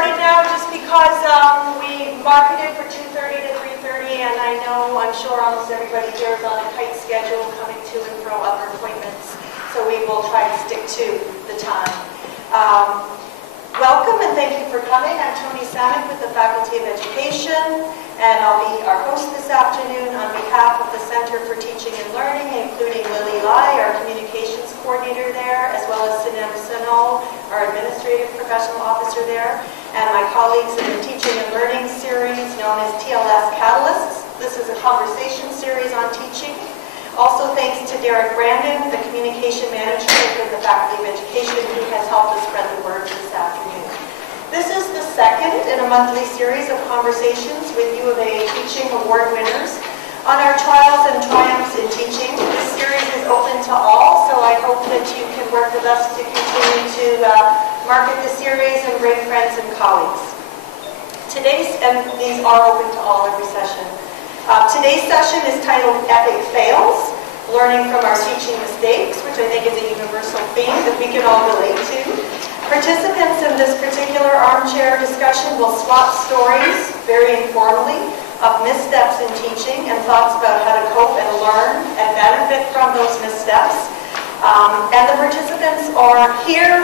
started now just because we marketed for 2:30 to 3:30, and I'm sure almost everybody here is on a tight schedule coming to and from other appointments, so we will try to stick to the time. Welcome and thank you for coming. I'm Toni Samek with the Faculty of Education, and I'll be our host this afternoon on behalf of the Center for Teaching and Learning, including Lily Lai, our communications coordinator there, as well as Sinem Sanol, our administrative professional officer there, and my colleagues in the Teaching and Learning series known as TLS Catalysts. This is a conversation series on teaching. Also thanks to Derek Brandon, the communication manager for the Faculty of Education, who has helped us spread the word this afternoon. This is the second in a monthly series of conversations with UofA Teaching Award winners on our trials and triumphs in teaching. This series is open to all, so I hope that you can work with us to continue to market the series and bring friends and colleagues. And these are open to all every session. Today's session is titled Epic Fails, Learning from Our Teaching Mistakes, which I think is a universal theme that we can all relate to. Participants in this particular armchair discussion will swap stories, very informally, of missteps in teaching and thoughts about how to cope and learn and benefit from those missteps. And the participants are here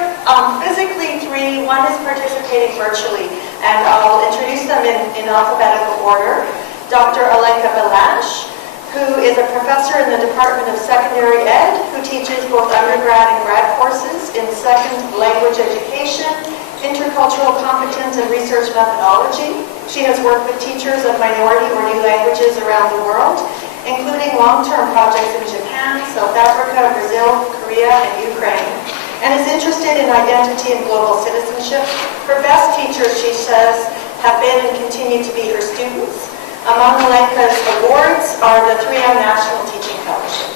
physically three. One is participating virtually, and I'll introduce them in alphabetical order. Dr. Olenka Bilash, who is a professor in the Department of Secondary Ed, who teaches both undergrad and grad courses in second language education, intercultural competence, and research methodology. She has worked with teachers of minority or new languages around the world, including long-term projects in Japan, South Africa, Brazil, Korea, and Ukraine, and is interested in identity and global citizenship. Her best teachers, she says, have been and continue to be her students. Among Olenka's awards are the 3M National Teaching Fellowship.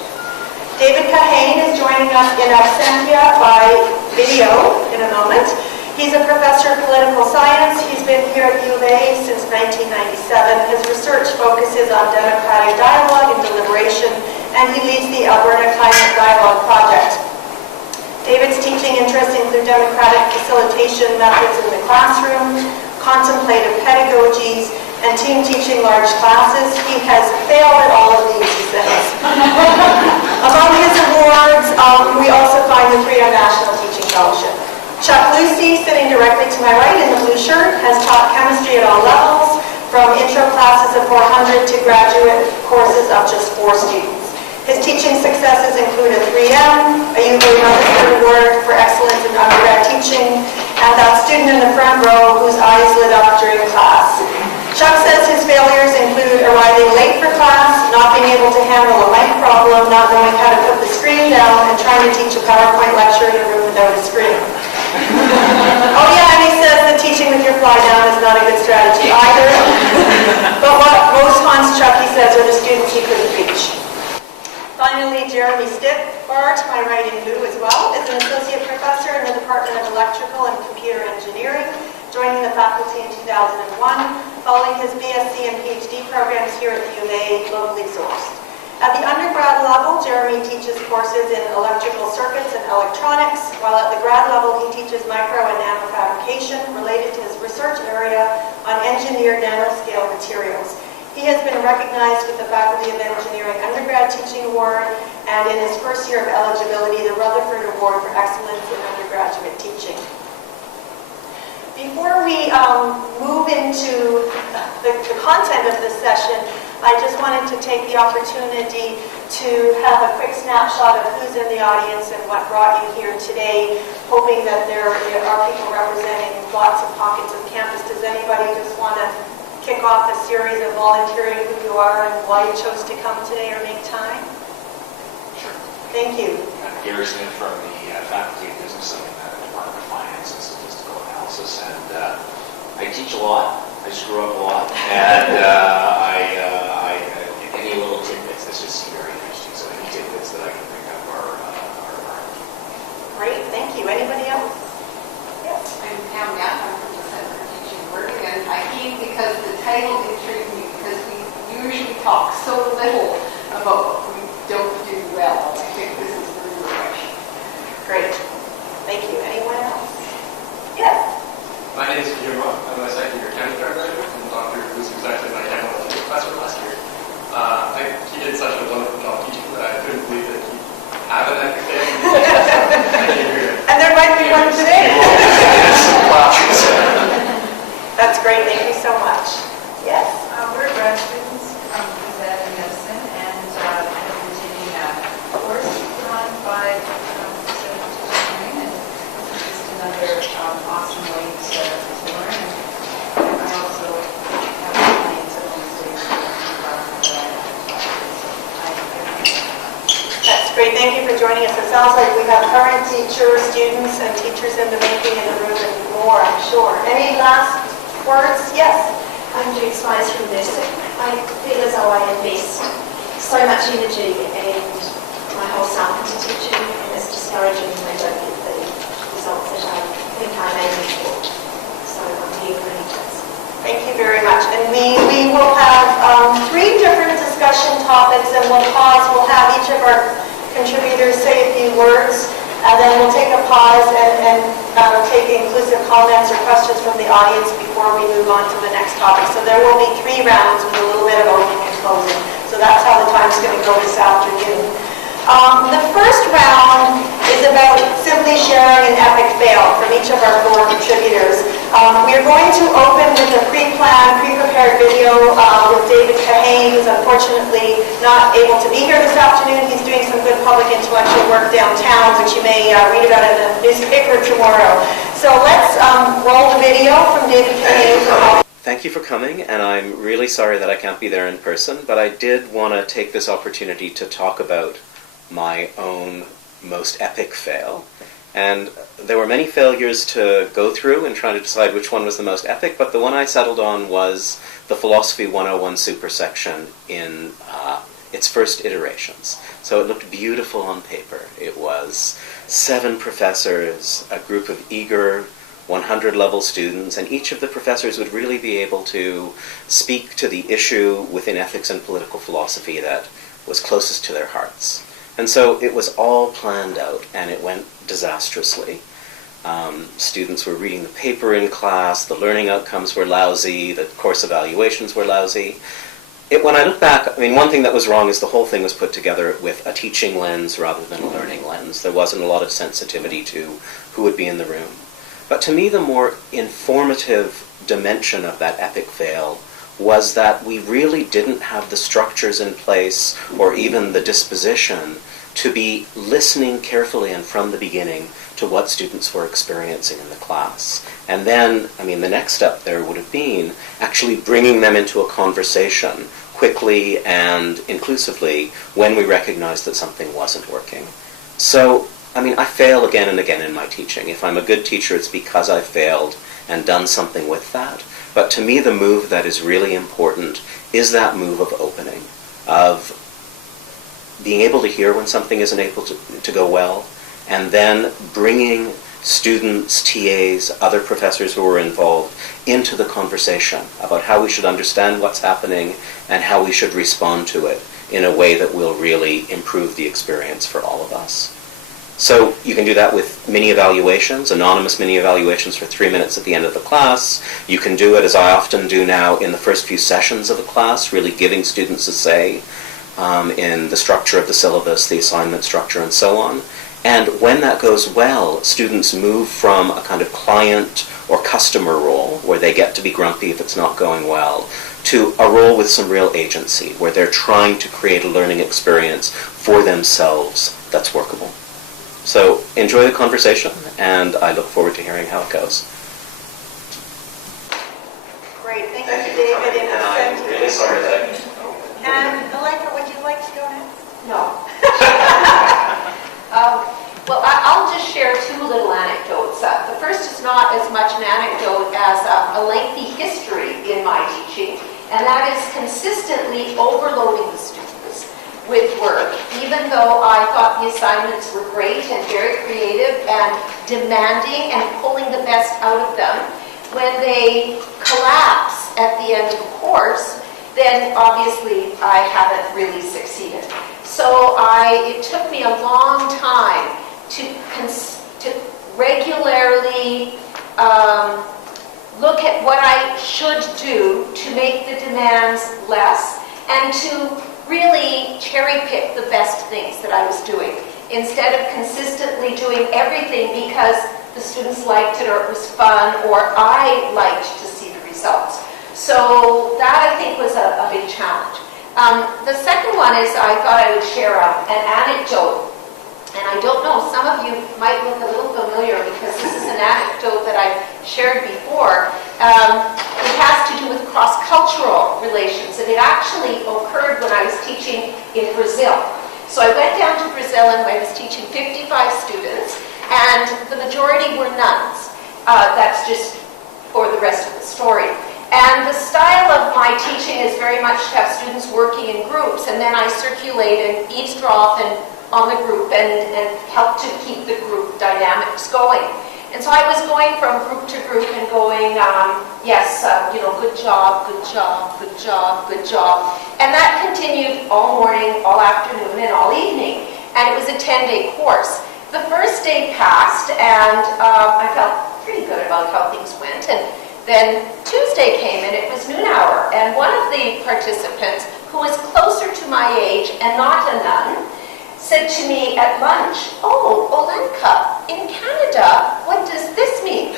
David Kahane is joining us in absentia by video in a moment. He's a professor of political science. He's been here at UofA since 1997. His research focuses on democratic dialogue and deliberation, and he leads the Alberta Climate Dialogue Project. David's teaching interests include democratic facilitation methods in the classroom, contemplative pedagogies, and team teaching large classes. He has failed at all of these, he says. Among his awards, we also find the 3M National Teaching Fellowship. Chuck Lucy, sitting directly to my right in the blue shirt, has taught chemistry at all levels, from intro classes of 400 to graduate courses of just 4 students. His teaching successes include a 3M, a UofA Rutherford Award for excellence in undergrad teaching, and that student in the front row whose eyes lit up during class. Chuck says his failures include arriving late for class, not being able to handle a mic problem, not knowing how to put the screen down, and trying to teach a PowerPoint lecture in a room without a screen. Oh yeah, and he says that teaching with your fly down is not a good strategy either. But what most haunts Chuck, he says, are the students he couldn't reach. Finally, Jeremy Stittbar, to my right in blue as well, is an associate professor in the Department of Electrical and Computer Engineering, joining the faculty in 2001, following his BSc and PhD programs here at the UofA, locally sourced. At the undergrad level, Jeremy teaches courses in electrical circuits and electronics, while at the grad level he teaches micro and nanofabrication related to his research area on engineered nanoscale materials. He has been recognized with the Faculty of Engineering Undergrad Teaching Award, and in his first year of eligibility, the Rutherford Award for Excellence in Undergraduate Teaching. Before we move into the content of this session, I just wanted to take the opportunity to have a quick snapshot of who's in the audience and what brought you here today, hoping that there are people representing lots of pockets of campus. Does anybody just want to kick off a series of volunteering who you are and why you chose to come today or make time? Sure. Thank you. I'm Gary Smith from the Faculty of Business and Department of Finance and Statistical Analysis, and I teach a lot. I screw up a lot, and any little tidbits that just seem very interesting. So any tidbits that I can pick up are Great, thank you. Anybody else? Yes. I'm Pam Gaff. I'm from the Center for Teaching and Learning, and I came because the title intrigued me, because we usually talk so little about what we don't do well. I think this is really refreshing. Great. Thank you. Anyone else? Yes. My name is Guillermo. I'm a second year accounting graduate, and Dr. was exactly my technology professor last year. He did such a wonderful job teaching that I couldn't believe that he had an epic day. And there might be one today. That's great. Thank you so much. Yes? We're grad students from UofA in medicine, and have been taking a course run by Teaching Learning, and it's just another awesome way to learn. And I also have clients at Wednesdays who That's great. Thank you for joining us. It sounds like we have current teachers, students, and teachers in the making in the room and more, I'm sure. Any last words? Yes? I'm doing science from nursing. I feel as though I invest so much energy and my whole self into teaching, and it's discouraging when I don't get the results that I think I'm aiming for. So I'm here for any tips. Thank you very much. And we will have 3 different discussion topics, and we'll pause. We'll have each of our contributors say a few words, and then we'll take a pause and take inclusive comments or questions from the audience before we move on to the next topic. So there will be 3 rounds with a little bit of opening and closing. So that's how the time's going to go this afternoon. The first round is about simply sharing an epic fail from each of our 4 contributors. We're going to open with a pre-planned, pre-prepared video with David Kahane, who's unfortunately not able to be here this afternoon. He's doing some good public intellectual work downtown, which you may read about in the newspaper tomorrow. So let's roll the video from David Kahane. Thank you for coming, and I'm really sorry that I can't be there in person, but I did want to take this opportunity to talk about my own most epic fail. And there were many failures to go through in trying to decide which one was the most epic, but the one I settled on was the Philosophy 101 supersection in its first iterations. So it looked beautiful on paper. It was 7 professors, a group of eager 100-level students, and each of the professors would really be able to speak to the issue within ethics and political philosophy that was closest to their hearts. And so it was all planned out, and it went disastrously. Students were reading the paper in class, the learning outcomes were lousy, the course evaluations were lousy. When I look back, I mean, one thing that was wrong is the whole thing was put together with a teaching lens rather than a learning lens. There wasn't a lot of sensitivity to who would be in the room. But to me, the more informative dimension of that epic fail was that we really didn't have the structures in place or even the disposition to be listening carefully and from the beginning to what students were experiencing in the class. And then, I mean, the next step there would have been actually bringing them into a conversation quickly and inclusively when we recognized that something wasn't working. So, I mean, I fail again and again in my teaching. If I'm a good teacher, it's because I failed and done something with that. But to me, the move that is really important is that move of opening, of being able to hear when something isn't able to go well, and then bringing students, TAs, other professors who are involved into the conversation about how we should understand what's happening and how we should respond to it in a way that will really improve the experience for all of us. So you can do that with mini evaluations, anonymous mini evaluations for 3 minutes at the end of the class. You can do it, as I often do now, in the first few sessions of a class, really giving students a say in the structure of the syllabus, the assignment structure, and so on. And when that goes well, students move from a kind of client or customer role, where they get to be grumpy if it's not going well, to a role with some real agency, where they're trying to create a learning experience for themselves that's workable. So enjoy the conversation, and I look forward to hearing how it goes. Great. Thank you, David. And I'm really sorry that And Olenka, would you like to go next? No. Well, I'll just share 2 little anecdotes. The first is not as much an anecdote as a lengthy history in my teaching, and that is consistently overloading the students with work, even though I thought the assignments were great and very creative and demanding and pulling the best out of them. When they collapse at the end of the course, then obviously I haven't really succeeded. So it took me a long time to regularly look at what I should do to make the demands less and to really cherry pick the best things that I was doing instead of consistently doing everything because the students liked it or it was fun or I liked to see the results. So that I think was a big challenge. The second one is I thought I would share an anecdote. And I don't know, some of you might look a little familiar because this is an anecdote that I've shared before. It has to do with cross-cultural relations, and it actually occurred when I was teaching in Brazil. So I went down to Brazil and I was teaching 55 students, and the majority were nuns. That's just for the rest of the story. And the style of my teaching is very much to have students working in groups, and then I circulate and eavesdrop on the group and help to keep the group dynamics going. And so I was going from group to group and going, yes, good job, good job, good job, good job. And that continued all morning, all afternoon, and all evening. And it was a 10-day course. The first day passed, and I felt pretty good about how things went. And then Tuesday came, and it was noon hour. And one of the participants, who was closer to my age and not a nun, said to me at lunch, "Oh, Olenka, in Canada, what does this mean?"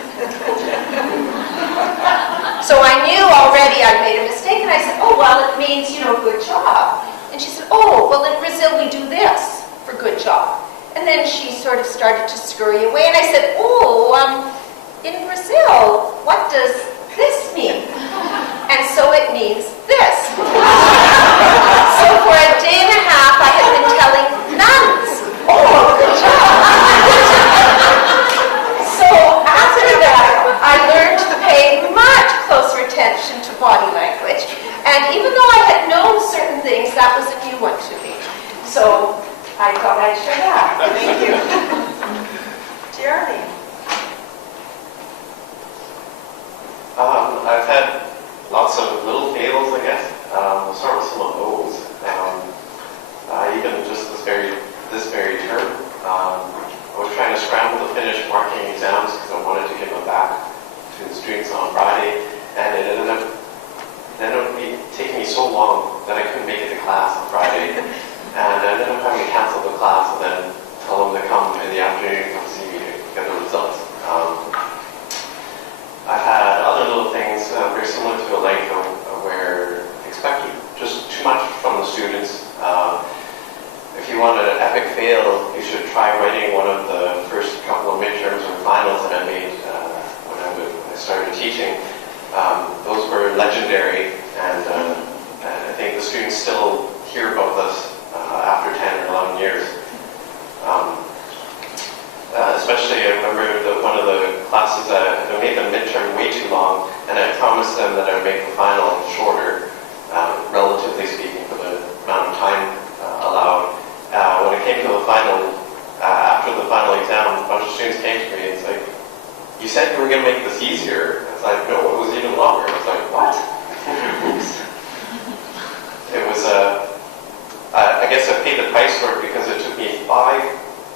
So I knew already I made a mistake, and I said, "Oh, well, it means, good job." And she said, "Oh, well, in Brazil we do this for good job." And then she sort of started to scurry away, and I said, "Oh, in Brazil, what does this mean?" And so it means this. So for a day and a half, I had been telling nuns, "Oh, good job." So after that, I learned to pay much closer attention to body language. And even though I had known certain things, that was a new one to me. So I thought I'd share that. Thank you. Jeremy. I've had lots of little fails, I guess. We'll start with some of those. Even just this very term, I was trying to scramble to finish marking exams because I wanted to give them back to the students on Friday, and it ended up taking me so long that I couldn't make it to class on Friday, and I ended up having to cancel the class and then tell them to come in the afternoon to see me to get the results. I've had other little things very similar to Olenka where I expected just too much from the students. If you want an epic fail, you should try writing one of the first couple of midterms or finals that I made when I started teaching. Those were legendary, and I think the students still hear about this after 10 or 11 years. Especially, I remember one of the classes, I made the midterm way too long, and I promised them that I would make the final shorter, relatively speaking, for the amount of time allowed. When it came to the final, after the final exam, a bunch of students came to me and it's like, "You said you were going to make this easier." I was like, "No, it was even longer." I was like, "What?" It was, I guess I paid the price for it because it took me 5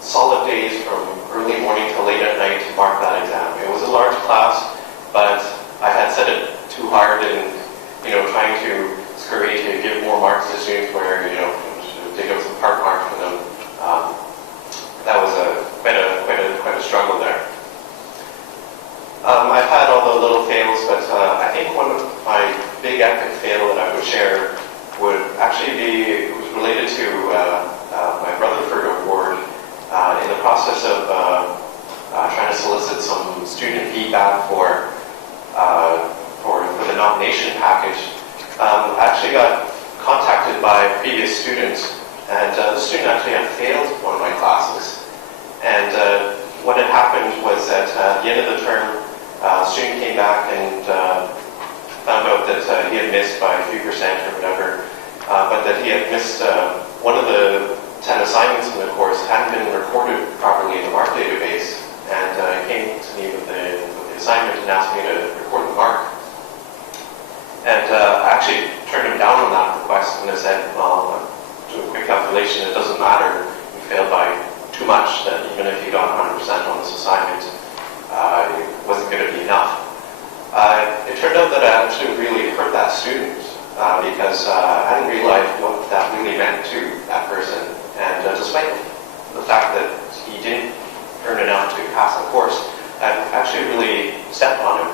solid days from early morning to late at night to mark that exam. It was a large class, but I had set it too hard and, trying to scurry to give more marks to students where, to dig up some part marks for them. That was quite a struggle there. I've had all the little fails, but I think one of my big epic fail that I would share would actually be, it was related to my Rutherford Award. In the process of trying to solicit some student feedback for the nomination package, I actually got contacted by previous students, and the student actually had failed one of my classes. And what had happened was that at the end of the term, a student came back and found out that he had missed by a few percent or whatever, but that he had missed one of the 10 assignments in the course hadn't been recorded properly in the mark database, and he came to me with the assignment and asked me to record the mark. And I actually turned him down on that request, and I said, "Well, to a quick calculation, it doesn't matter. You failed by too much, that even if you got 100% on this assignment, it wasn't going to be enough." It turned out that I actually really hurt that student because I didn't realize what that really meant to that person. And despite the fact that he didn't earn enough to pass the course, I actually really stepped on him.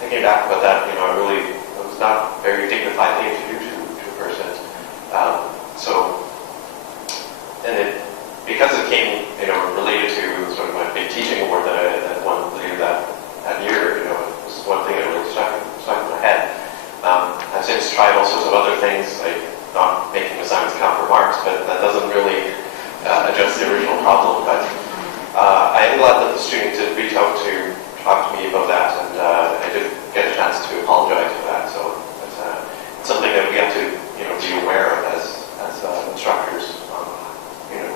Thinking back about that, it was not a very dignified thing to do to a person. Because it came, related to sort of my big teaching award that I won later that year, it was one thing that really stuck in my head. I've since tried all sorts of other things, like not making assignments count for marks, but that doesn't really address the original problem. But I am glad that the student did reach out to talk to me about that, and I did get a chance to apologize for that. So it's something that we have to, be aware of as instructors,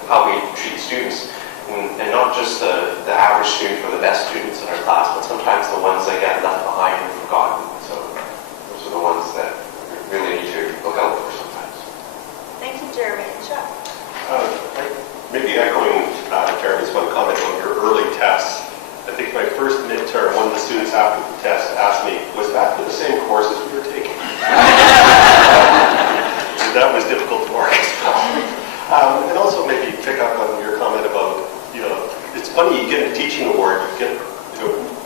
how we treat students, and not just the average student or the best students in our class, but sometimes the ones that get left behind and forgotten. So those are the ones that we really need to look out for sometimes. Thank you, Jeremy. And Chuck? Maybe echoing Jeremy's one comment on your early tests. I think my first midterm, one of the students after the test asked me, was that for the same courses we were taking? And that was difficult to mark as well. And also maybe pick up on your comment about, it's funny, you get a teaching award, you get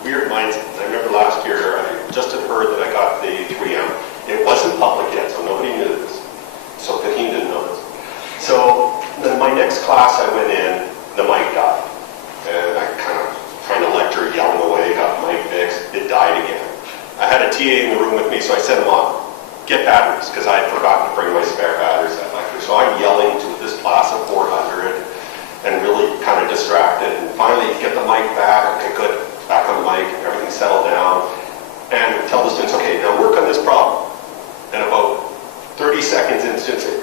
weird mindsets. I remember last year, I just had heard that I got the 3M. It wasn't public yet, so nobody knew this. So Kahane didn't know this. So then my next class I went in, the mic died. And I kind of trying to lecture, yelling away, got the mic fixed, it died again. I had a TA in the room with me, so I sent him on, get batteries, because I had forgotten to bring my spare batteries that lecture. So I'm yelling to this class of 400 and really kind of distracted. And finally get the mic back, okay, good, back on the mic, everything settled down. And tell the students, okay, now work on this problem. And about 30 seconds in, students say,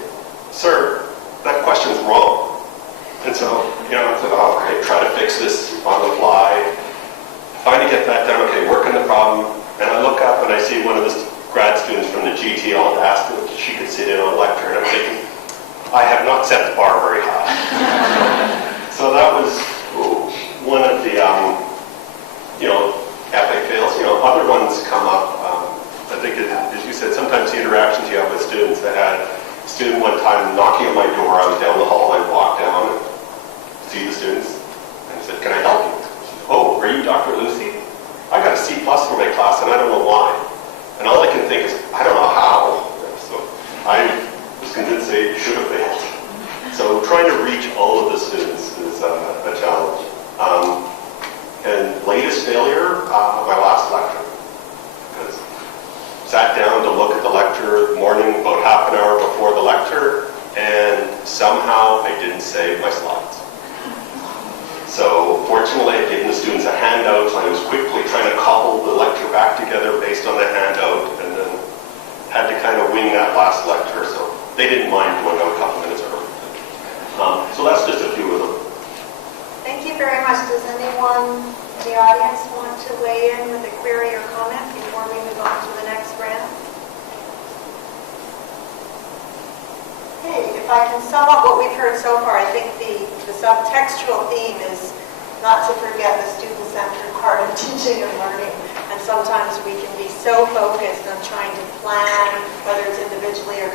sir, that question's wrong. And so, I said, oh, okay, try to fix this on the fly. Finally get that done, okay, work on the problem. And I look up and I see one of the grad students from the GTL and asked if she could sit in on a lecture. And I'm thinking, I have not set the bar very high. So that was one of the, epic fails. Other ones come up. I think, as you said, sometimes the interactions you have with students. I had a student one time knocking on my door. I was down the hall. I walked down and see the students and I said, can I help you? Oh, are you Dr. Lucy? I got a C+ for my class and I don't know why. And all I can think is, I don't know how. So I was convinced they should have failed. So trying to reach all of the students is a challenge. And latest failure, my last lecture. Because sat down to look at the lecture morning about half an hour before the lecture, and somehow I didn't save my slides. So fortunately, I'd given the students a handout, so I was quickly trying to cobble the lecture back together based on the handout, and then had to kind of wing that last lecture, so they didn't mind going out a couple minutes early. So that's just a few of them. Thank you very much. Does anyone in the audience want to weigh in with a query or comment before we move on to the next round? Okay, if I can sum up what we've heard so far, I think the subtextual theme is not to forget the student-centered part of teaching and learning. And sometimes we can be so focused on trying to plan, whether it's individually or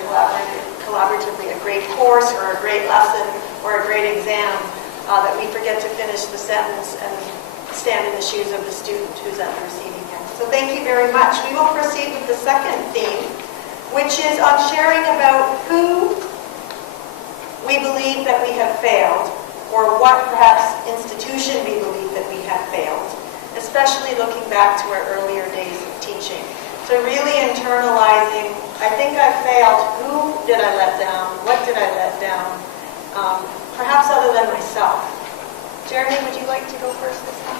collaboratively, a great course or a great lesson or a great exam, that we forget to finish the sentence and stand in the shoes of the student who's at the receiving end. So thank you very much. We will proceed with the second theme, which is on sharing about who we believe that we have failed, or what perhaps institution we believe that we have failed, especially looking back to our earlier days of teaching. So really internalizing, I think I failed. Who did I let down? What did I let down? Perhaps other than myself. Jeremy, would you like to go first this time?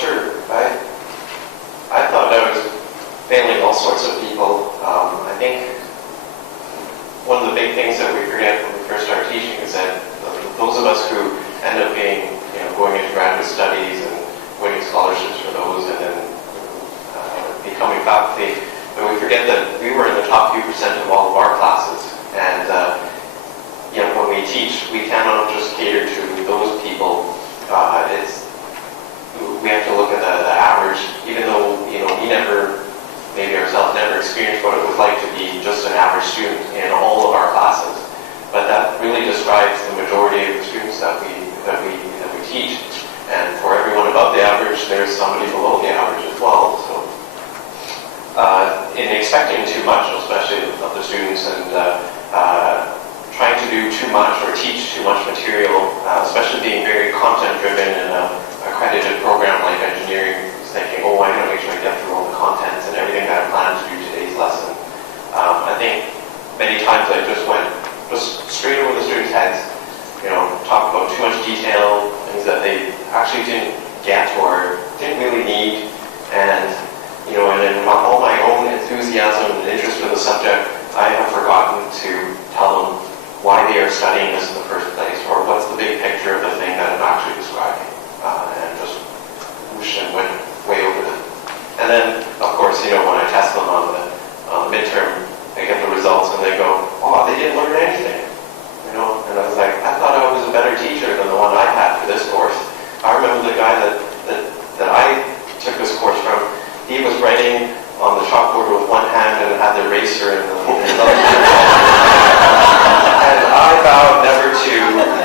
Sure. I thought I was failing all sorts of people. I think one of the big things that we forget when we first start teaching is that those of us who end up being, going into graduate studies and winning scholarships for those and then becoming faculty, but we forget that we were in the top few % of all of our classes. And when we teach, we cannot just cater to those people. We have to look describes the majority of the students that we teach. And for everyone above the average, there's somebody below the average as well. So, in expecting too much, especially of the students, and trying to do too much or teach too much material, especially being very content-driven in an accredited program like engineering, thinking, oh, I gotta make sure I get through all the contents and everything that I planned to do today's lesson. I think many times I just went straight over the students' heads, talked about too much detail, things that they actually didn't get or didn't really need, and in all my own enthusiasm and interest in the subject, I have forgotten to tell them why they are studying this in the first place, or what's the big picture of the thing that I'm actually describing, and just whoosh and went way over them. And then, of course, when I test them on the midterm, I get the results and they go, oh, they didn't learn anything. And I was like, I thought I was a better teacher than the one I had for this course. I remember the guy that I took this course from, he was writing on the chalkboard with one hand and had the eraser in the other hand. And I vowed never to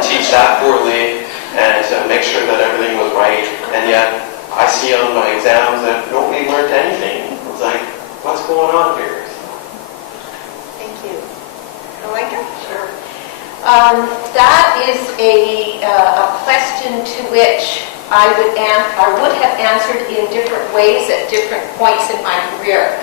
teach that poorly and to make sure that everything was right. And yet, I see on my exams that nobody learned anything. I was like, what's going on here? Thank you. Olenka? Sure. That is a question to which I would have answered in different ways at different points in my career.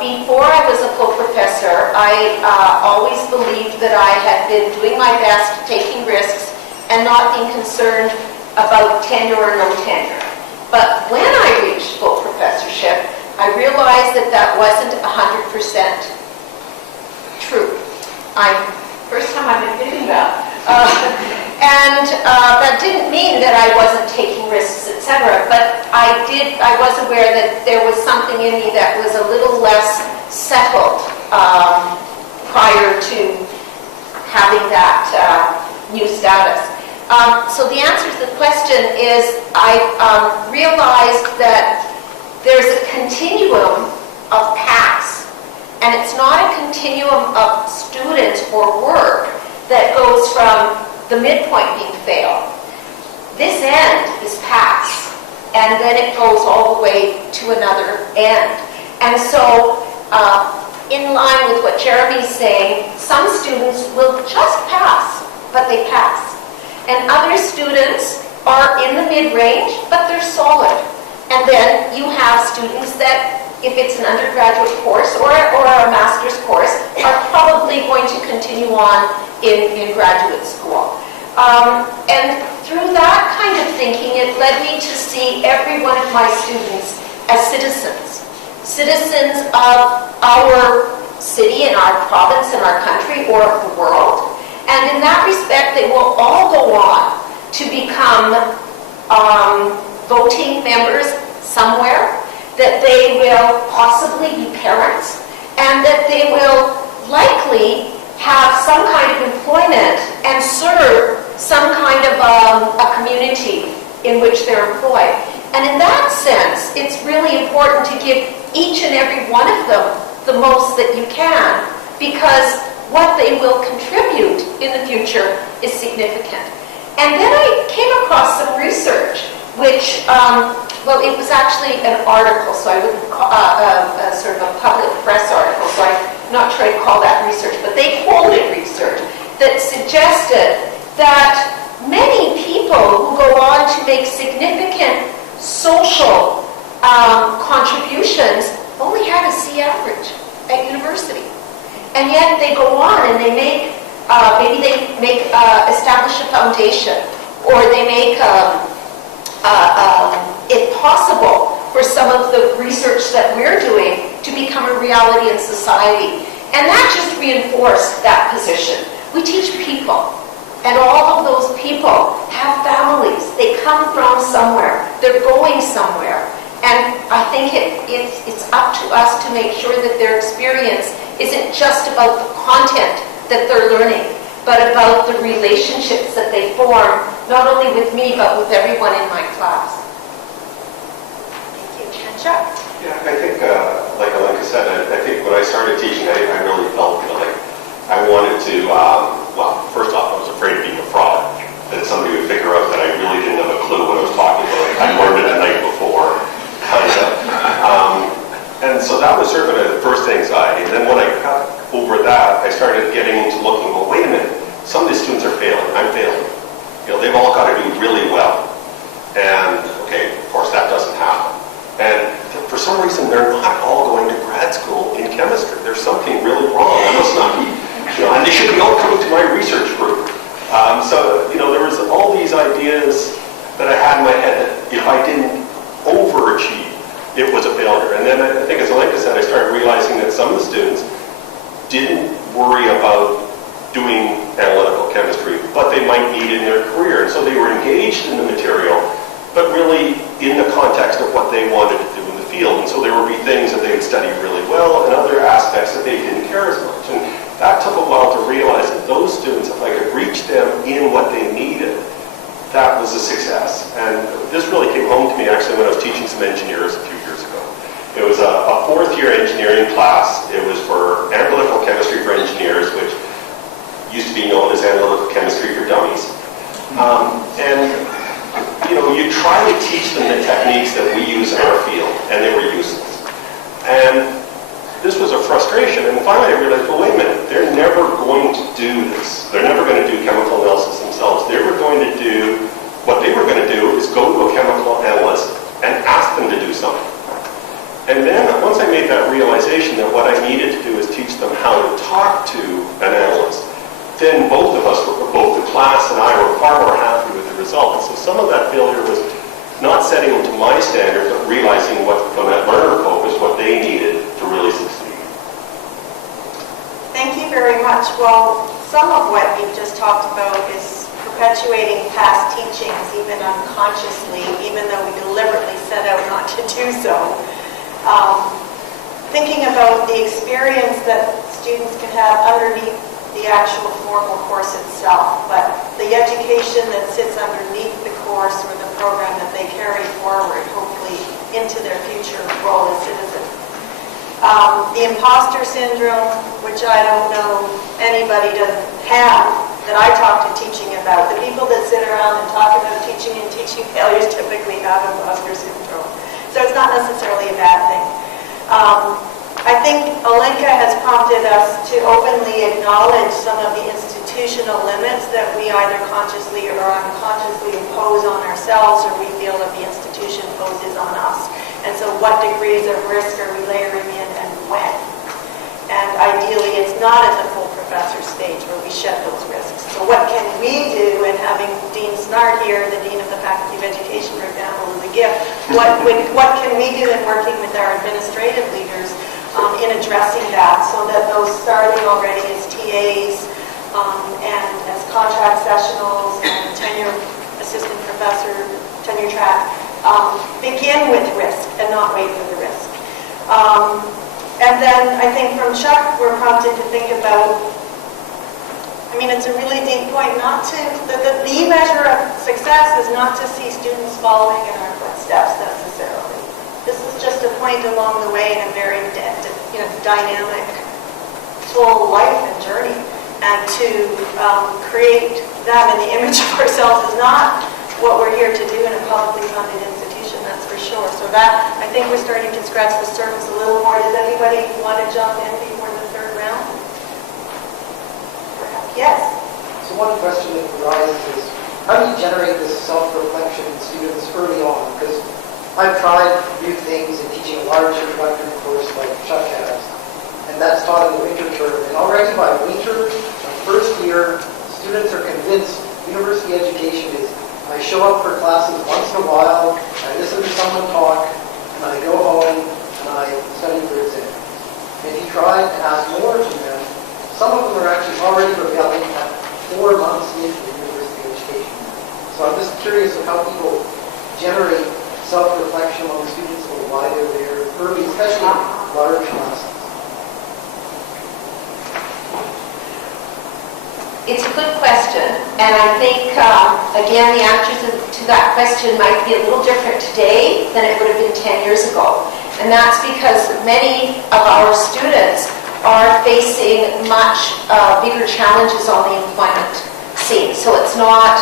Before I was a full professor, I always believed that I had been doing my best, taking risks, and not being concerned about tenure or no tenure. But when I reached full professorship, I realized that wasn't 100% true. First time I've admitting that. That didn't mean that I wasn't taking risks, etc. But I was aware that there was something in me that was a little less settled prior to having that new status. So the answer to the question is I realized that there's a continuum of paths, and it's not a continuum of students or work that goes from the midpoint being fail. This end is paths, and then it goes all the way to another end. And so, in line with what Jeremy's saying, some students will just pass, but they pass. And other students are in the mid-range, but they're solid. And then you have students that, if it's an undergraduate course or a master's course, are probably going to continue on in graduate school. And through that kind of thinking, it led me to see every one of my students as citizens. Citizens of our city and our province and our country, or of the world. And in that respect, they will all go on to become voting members somewhere, that they will possibly be parents, and that they will likely have some kind of employment and serve some kind of a community in which they're employed. And in that sense, it's really important to give each and every one of them the most that you can, because what they will contribute in the future is significant. And then I came across some research, which, it was actually an article, so I wouldn't call a sort of a public press article, so I'm not sure I'd call that research, but they quoted research that suggested that many people who go on to make significant social contributions only had a C average at university. And yet they go on and they make, maybe they make, establish a foundation, or they make it possible for some of the research that we're doing to become a reality in society. And that just reinforced that position. We teach people, and all of those people have families. They come from somewhere. They're going somewhere. And I think it's up to us to make sure that their experience isn't just about the content that they're learning, but about the relationships that they form, not only with me, but with everyone in my class. Thank you. And Chuck? Yeah, I think, like Olenka said, I think when I started teaching, I really felt like I wanted to, first off, I was a should be all coming to my research group. So, there was all these ideas that I had in my head that if I didn't overachieve, it was a failure. And then I think, as Olenka said, I started realizing that some of the students didn't worry about doing analytical chemistry, but they might need it in their career. And so they were engaged in the material, but really in the context of what they wanted to do in the field. And so there would be things that they would study really well and other aspects that they didn't care as much. And that took a while to realize that those students, if I could reach them in what they needed, that was a success. And this really came home to me actually when I was teaching some engineers a few years ago. It was a fourth-year engineering class. It was for analytical chemistry for engineers, which used to be known as analytical chemistry for dummies. You try to teach them the techniques that we use in our field, and they were useless. And this was a frustration. And finally I realized, well, wait a minute, they're never going to do this. They're never going to do chemical analysis themselves. They were going to do, what they were going to do is go to a chemical analyst and ask them to do something. And then once I made that realization that what I needed to do is teach them how to talk to an analyst, then both of us, both the class and I, were far more happy with the result. And so some of that failure was not setting them to my standard, but realizing what, from that learner focus, what they needed to really succeed. Thank you very much. Well, some of what you've just talked about is perpetuating past teachings, even unconsciously, even though we deliberately set out not to do so. Thinking about the experience that students can have underneath the actual formal course itself, but the education that sits underneath the course or the program that they carry forward, hopefully, into their future role as citizens. The imposter syndrome, which I don't know anybody doesn't have, that I talk to teaching about. The people that sit around and talk about teaching and teaching failures typically have imposter syndrome. So it's not necessarily a bad thing. I think Olenka has prompted us to openly acknowledge some of the institutional limits that we either consciously or unconsciously impose on ourselves, or we feel that the institution imposes on us. And so what degrees of risk are we layering in and when? And ideally, it's not at the full professor stage where we shed those risks. So what can we do, and having Dean Snart here, the Dean of the Faculty of Education, for example, is a gift. What can we do in working with our administrative leaders in addressing that, so that those starting already as TAs and as contract sessionals and tenure assistant professor, tenure track, begin with risk and not wait for the risk. And then I think from Chuck, we're prompted to think about, it's a really deep point, the measure of success is not to see students following in our footsteps necessarily. This is just a point along the way in a very dynamic, full life and journey. And to create them in the image of ourselves is not what we're here to do in a publicly funded institution, that's for sure. So that, I think we're starting to scratch the surface a little more. Does anybody want to jump in before the third round? Perhaps. Yes? So one question that arises is, how do you generate this self-reflection in students early on? Because I've tried new things in teaching a large introductory course like Chuck has, and that's taught in the winter term. And already by winter, my first year, students are convinced university education is, I show up for classes once in a while, I listen to someone talk, and I go home and I study for exams. And if you try and ask more from them, some of them are actually already rebelling at 4 months into the university education. So I'm just curious of how people generate self-reflection on students or why they're there early, especially in large classes. It's a good question, and I think, again, the answer to that question might be a little different today than it would have been 10 years ago. And that's because many of our students are facing much bigger challenges on the employment scene. So it's not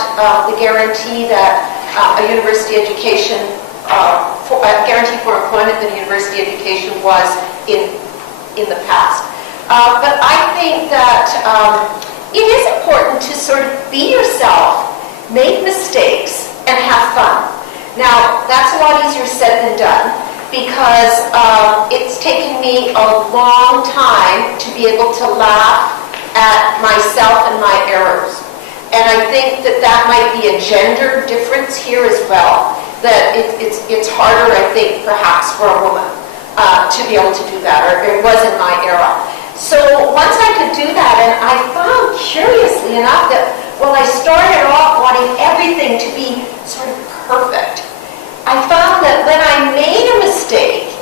the guarantee that a university education, a guarantee for employment that a university education was in the past. But I think that it is important to sort of be yourself, make mistakes, and have fun. Now, that's a lot easier said than done, because it's taken me a long time to be able to laugh at myself and my errors. And I think that that might be a gender difference here as well, that it's harder, I think, perhaps for a woman to be able to do that, or it was in my era. So once I could do that, and I found, curiously enough, that while I started off wanting everything to be sort of perfect, I found that when I made a mistake,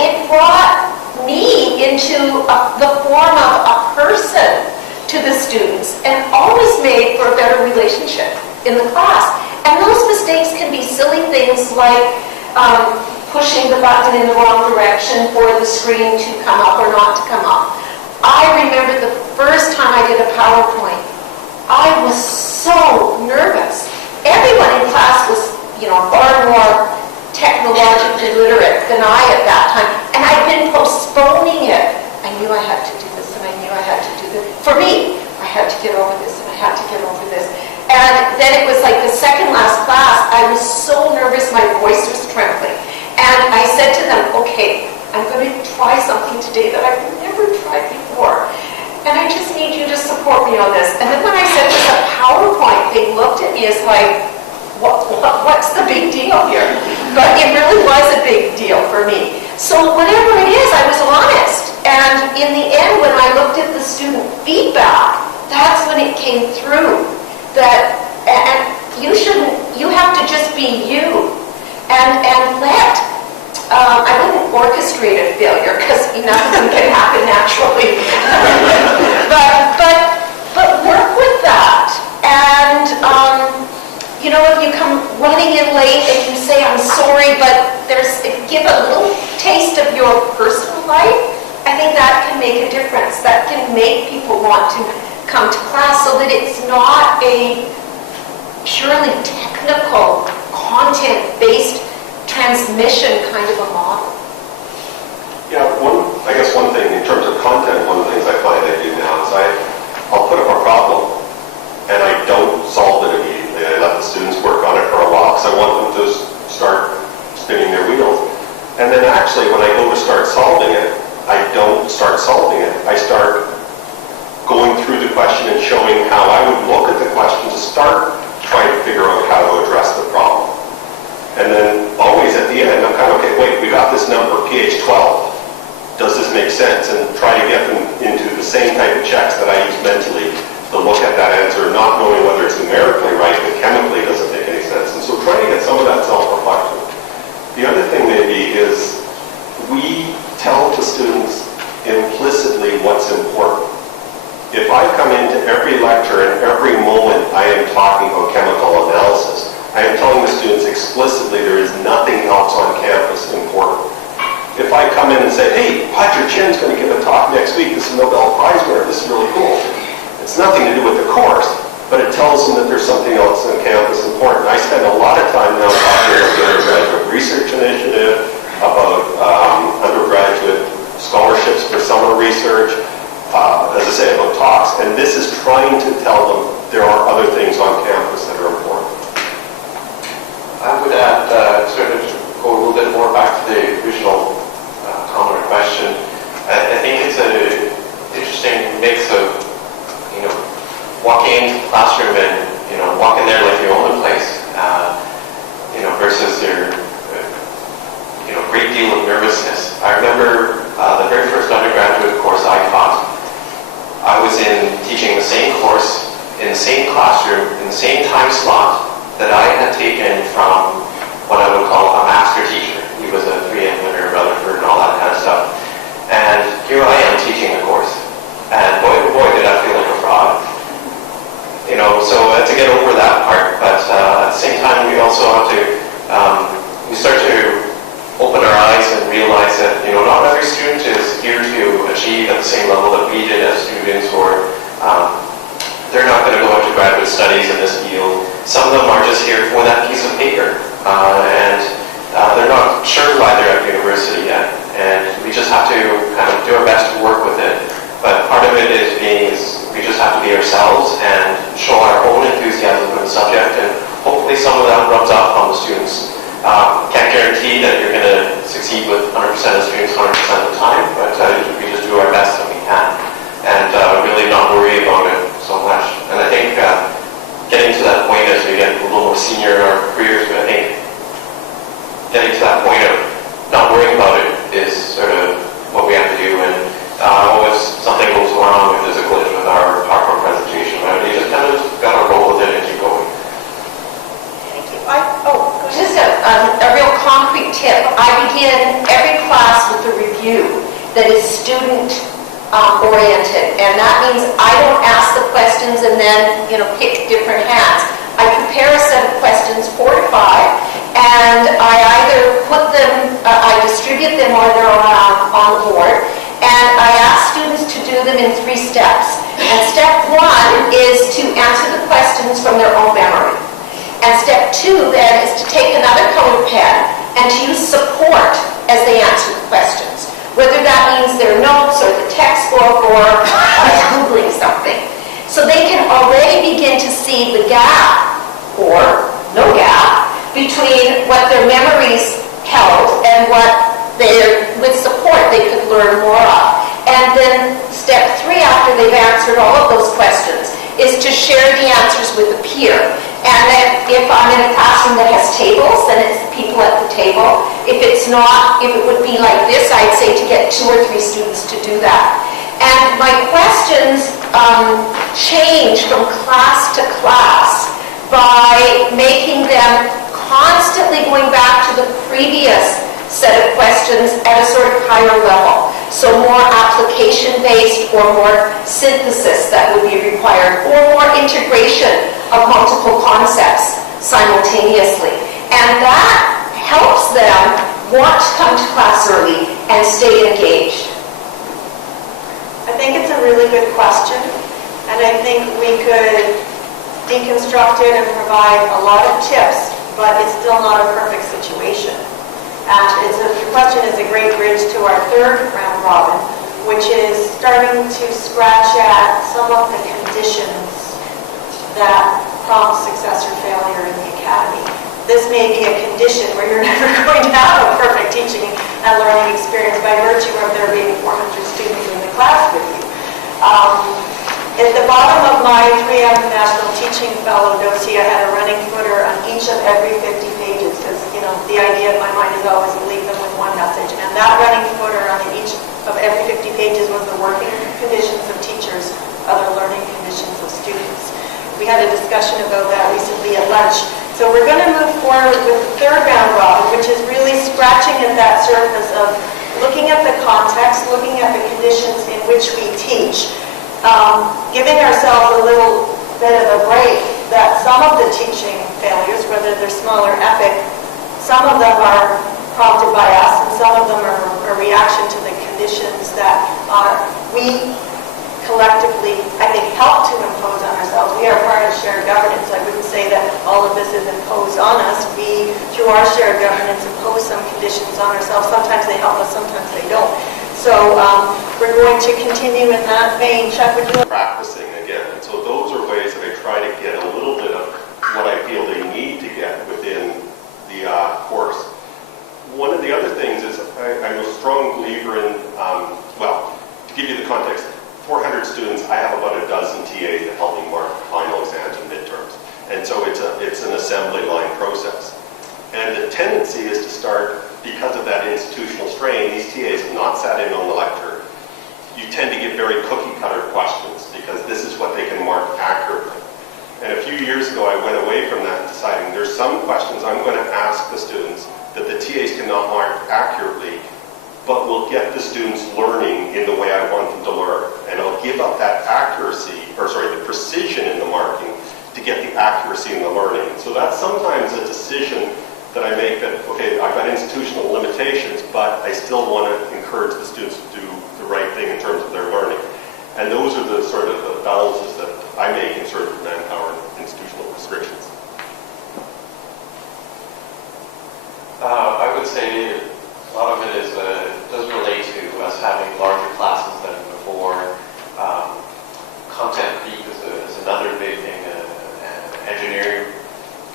it brought me into the form of a person to the students, and always made for a better relationship in the class. And those mistakes can be silly things like pushing the button in the wrong direction for the screen to come up or not to come up. I remember the first time I did a PowerPoint, I was so nervous. Everyone in class was, far more technologically literate than I at that time, and I'd been postponing it. I knew I had to do this, and I knew I had to do this. For me, I had to get over this, and I had to get over this. And then it was like the second last class, I was so nervous, my voice was trembling. And I said to them, okay, I'm going to try something today that I've never tried before. And I just need you to support me on this. And then when I said this a PowerPoint, they looked at me as like, what's the big deal here? But it really was a big deal for me. So whatever it is, I was honest. And in the end, when I looked at the student feedback, that's when it came through. That, and you have to just be you. And let, I wouldn't orchestrate a failure because nothing can happen naturally. but work with that. And, if you come running in late and you say, I'm sorry, but give a little taste of your personal life, I think that can make a difference. That can make people want to come to class so that it's not a purely technical, content-based transmission kind of a model. Yeah, I guess one thing in terms of content, one of the things I find I do now is I'll put up a problem and I don't solve it immediately. I let the students work on it for a while because I want them to start spinning their wheels. And then actually when I go to start solving it, I don't start solving it. I start going through the question and showing how I would look at the question to start trying to figure out how to address the problem. And then always at the end, I'm kind of, okay, wait, we got this number, pH 12. Does this make sense? And try to get them into the same type of checks that I use mentally to look at that answer, not knowing whether it's numerically right, but chemically doesn't make any sense. And so trying to get some of that self-reflection. The other thing maybe is we tell the students implicitly what's important. If I come into every lecture and every moment I am talking about chemical analysis, I am telling the students explicitly there is nothing else on campus important. If I come in and say, hey, Roger Chin's going to give a talk next week, this is a Nobel Prize winner, this is really cool. It's nothing to do with the course, but it tells them that there's something else on campus important. I spend a lot of time now talking about the undergraduate research initiative, about undergraduate scholarships for summer research, as I say, about talks, and this is trying to tell them there are other things on campus that are important. I would add, sort of go a little bit more back to the original comment or question. I think it's an interesting mix of, walking into the classroom and, walking there like you own the place, versus your, great deal of nervousness. I remember the very first undergraduate course I taught, I was teaching the same course, in the same classroom, in the same time slot that I had taken from what I would call a master teacher. He was a 3M winner, Rutherford, and all that kind of stuff. And here I am teaching the course. And boy, oh boy, did I feel like a fraud. So to get over that part, but at the same time, we also have to, we start to open our eyes and realize that, not every student is here to achieve at the same level that we did as students, or they're not going to go into graduate studies in this field. Some of them are just here for that piece of paper, and they're not sure why they're at university yet, and we just have to kind of do our best to work with it. But part of it is we just have to be ourselves and show our own enthusiasm for the subject, and hopefully some of that rubs off on the students. Can't guarantee that you're going to succeed with 100% of students 100% of the time, but we just do our best that we can, and really not oriented, and that means I don't ask the questions and then, pick different hands. I prepare a set of questions, 4 to 5, and I either put them, I distribute them or they're on the board, and I ask students to do them in 3 steps. And step 1 is to answer the questions from their own memory. And step 2 then is to take another colored pen and to use support as they answer the questions, whether that means their notes or the textbook or Googling something. So they can already begin to see the gap, or no gap, between what their memories held and what with support they could learn more of. And then step 3, after they've answered all of those questions, is to share the answers with a peer. And then if I'm in a classroom that has tables, then it's the people at the table. If it's not, if it would be like this, I'd say to get 2 or 3 students to do that. And my questions change from class to class by making them constantly going back to the previous set of questions at a sort of higher level. So more application-based or more synthesis that would be required, or more integration of multiple concepts simultaneously. And that helps them want to come to class early and stay engaged. I think it's a really good question, and I think we could deconstruct it and provide a lot of tips, but it's still not a perfect situation. And the question is a great bridge to our 3rd round robin, which is starting to scratch at some of the conditions that prompt success or failure in the academy. This may be a condition where you're never going to have a perfect teaching and learning experience by virtue of there being 400 students in the class with you. At the bottom of my 3M National Teaching Fellow dossier, I had a running footer on each of every 50 pages because, the idea in my mind is always to leave them with one message. And that running footer on each of every 50 pages was the working conditions of teachers, other learning conditions of students. We had a discussion about that recently at lunch. So we're going to move forward with the 3rd round robin, which is really scratching at that surface of looking at the context, looking at the conditions in which we teach, giving ourselves a little bit of a break that some of the teaching failures, whether they're small or epic, some of them are prompted by us and some of them are a reaction to the conditions that we collectively, I think, help to impose on ourselves. We are part of shared governance. I wouldn't say that all of this is imposed on us. We, through our shared governance, impose some conditions on ourselves. Sometimes they help us, sometimes they don't. So we're going to continue in that vein. Chuck, would you? Practicing again. And so those are ways that I try to get a little bit of what I feel they need to get within the course. One of the other things is I'm a strong believer in, to give you the context, 400 students, I have about a dozen TAs that help me mark final exams and midterms. And so it's an assembly line process. And the tendency is to start, because of that institutional strain, these TAs have not sat in on the lecture. You tend to get very cookie-cutter questions because this is what they can mark accurately. And a few years ago, I went away from that, deciding there's some questions I'm going to ask the students that the TAs cannot mark accurately, but will get the students learning in the way I want them to learn. And I'll give up that the precision in the marking to get the accuracy in the learning. So that's sometimes a decision that I make that, okay, I've got institutional limitations, but I still want to encourage the students to do the right thing in terms of their learning. And those are the sort of the balances that I make in sort of manpower and institutional restrictions. I would say a lot of it does relate to us having larger classes than before. Content creep is another big thing. Engineering,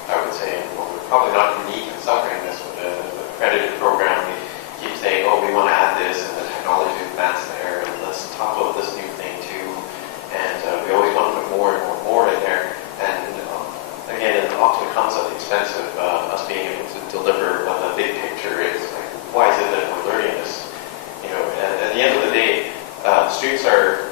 I would say, well, we're probably not unique in suffering this, but the accredited program, we keep saying, oh, we want to add this, and the technology advance there, and let's top up this new thing too. And we always want to put more and more in there. And again, it often comes at the expense of us being able to deliver what the big picture is. Like, why is it that we're learning this? At the end of the day, students are,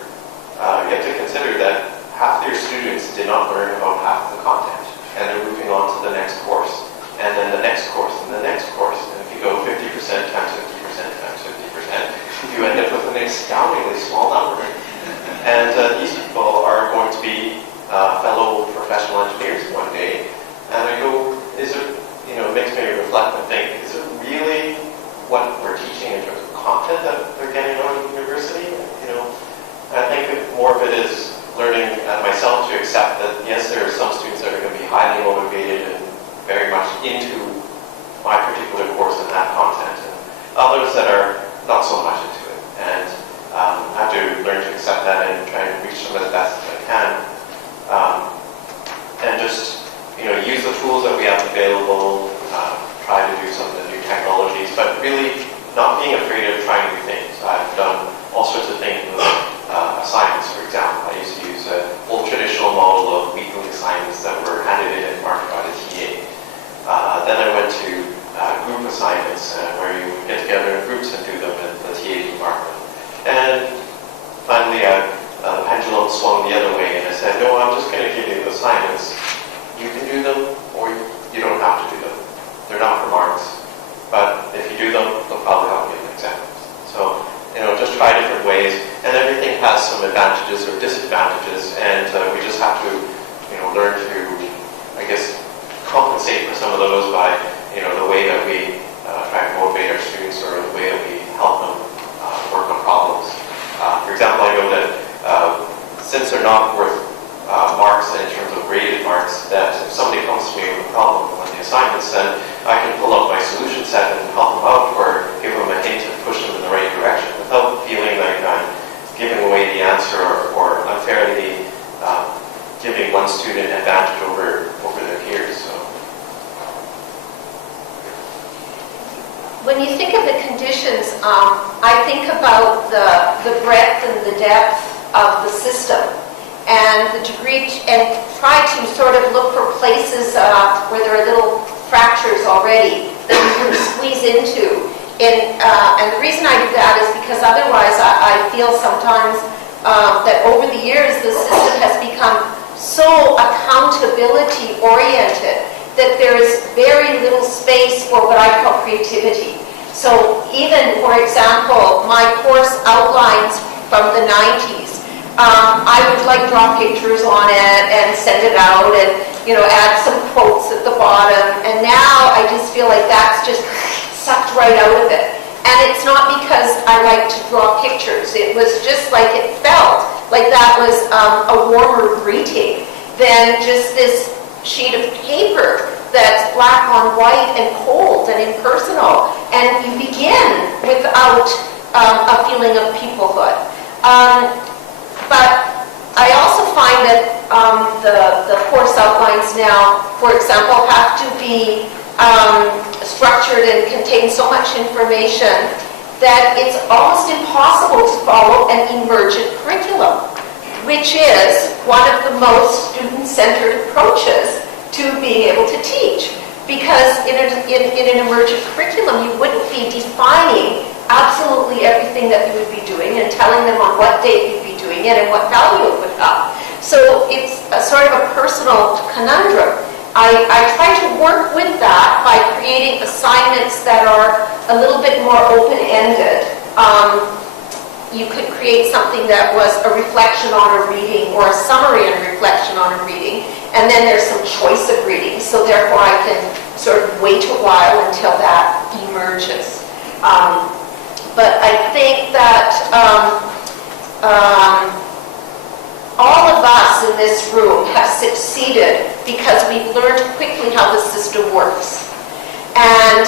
you have to consider that half their students did not learn about half of the content, and they're moving on to the next course, and then the next course, and the next course. And if you go 50% times 50% times 50%, you end up with an astoundingly small number. And these people are going to be fellow professional engineers one day. And I go, is it, it makes me reflect and think, is it really what we're teaching in terms of content that they're getting out of university? I think that more of it is learning myself to accept that, yes, there are some students that are going to be highly motivated and very much into my particular course and that content, and others that are not so much into it. And I have to learn to accept that and try and reach them as best as I can. And just, use the tools that we have available, try to do some of the new technologies, but really not being afraid of trying new things. I've done all sorts of things with assignments, for example. I used to use an old traditional model of weekly assignments that were handed in and marked by the TA. Then I went to group assignments where you would get together in groups and do them in the TA department. And finally, the pendulum swung the other way, and I said, no, I'm just going to give you the assignments. You can do them, or you don't have to do them. They're not for marks, but if you do them, they'll probably help you in the exams. So, just try different ways, and everything has some advantages or disadvantages, and we just have to, learn to, I guess, compensate for some of those by, the way that we try to motivate our students or the way that we help them work on problems. For example, I know that since they're not worth marks in terms of graded marks, that if somebody comes to me with a problem on the assignments, then I can pull up my solution set and help them out or give them a hint and push them in the right direction without feeling like I'm giving away the answer or unfairly giving one student advantage over their peers. So. When you think of the conditions, I think about the breadth and the depth of the system and the degree, and try to sort of look for places where there are little fractures already that you can squeeze into. And the reason I do that is because otherwise I feel sometimes that over the years the system has become so accountability oriented that there is very little space for what I call creativity. So even, for example, my course outlines from the 90s, I would draw pictures on it and send it out and, add some quotes at the bottom. And now I just feel like that's just sucked right out of it. And it's not because I like to draw pictures. It was just like it felt like that was a warmer greeting than just this sheet of paper that's black on white and cold and impersonal. And you begin without a feeling of peoplehood. But I also find that the course outlines now, for example, have to be structured and contain so much information that it's almost impossible to follow an emergent curriculum, which is one of the most student-centered approaches to being able to teach. Because in an emergent curriculum, you wouldn't be defining absolutely everything that you would be doing and telling them on what date you'd be doing it and what value it would have. So it's a sort of a personal conundrum. I try to work with that by creating assignments that are a little bit more open-ended. You could create something that was a reflection on a reading or a summary and a reflection on a reading, and then there's some choice of readings, so therefore I can sort of wait a while until that emerges. But I think that all of us in this room have succeeded because we've learned quickly how the system works. And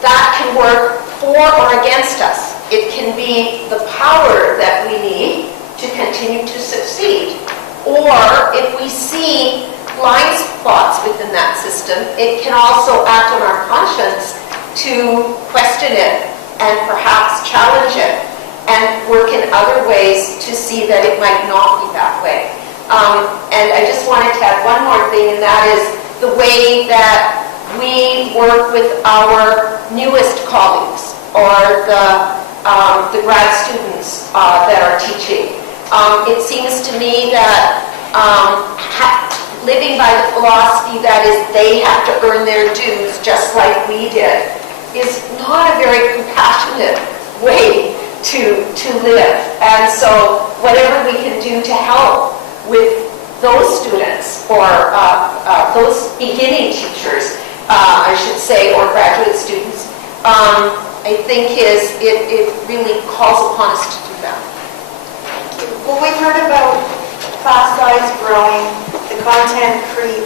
that can work for or against us. It can be the power that we need to continue to succeed. Or if we see blind spots within that system, it can also act on our conscience to question it and perhaps challenge it and work in other ways to see that it might not be that way. And I just wanted to add one more thing, and that is the way that we work with our newest colleagues or the grad students that are teaching. It seems to me that living by the philosophy that is they have to earn their dues just like we did is not a very compassionate way to live. And so whatever we can do to help with those students or those beginning teachers, I should say, or graduate students, I think it really calls upon us to do that. Well, we've heard about class size growing, the content creep,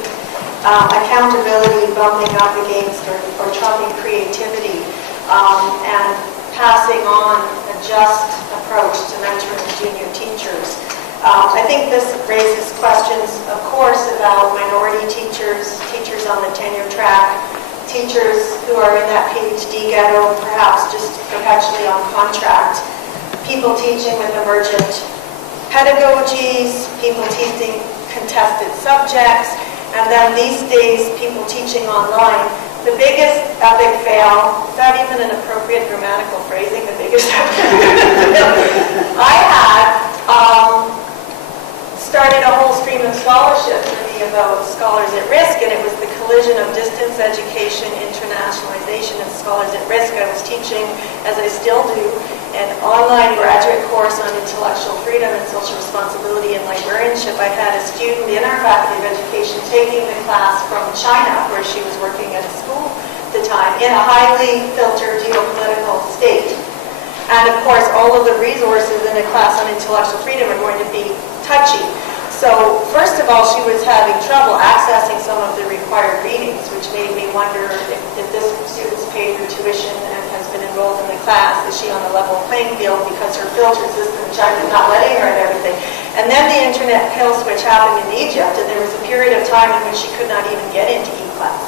accountability bumping up against or trumping creativity, and passing on a just approach to mentoring junior teachers. I think this raises questions, of course, about minority teachers, teachers on the tenure track, teachers who are in that PhD ghetto, perhaps just perpetually on contract, people teaching with emergent pedagogies, people teaching contested subjects, and then these days, people teaching online. The biggest epic fail, is that even an appropriate grammatical phrasing? The biggest epic fail I had started a whole stream of scholarship for me about scholars at risk, and it was the collision of distance education, internationalization, and scholars at risk. I was teaching, as I still do, an online graduate course on intellectual freedom and social responsibility and librarianship. I had a student in our faculty of education taking the class from China, where she was working at a school at the time, in a highly filtered geopolitical state. And of course, all of the resources in a class on intellectual freedom are going to be touchy. So first of all, she was having trouble accessing some of the required readings, which made me wonder if this student's paid her tuition and has been enrolled in the class, is she on a level playing field because her filter system in China is not letting her and everything. And then the internet kill switch happened in Egypt, and there was a period of time in which she could not even get into e-class.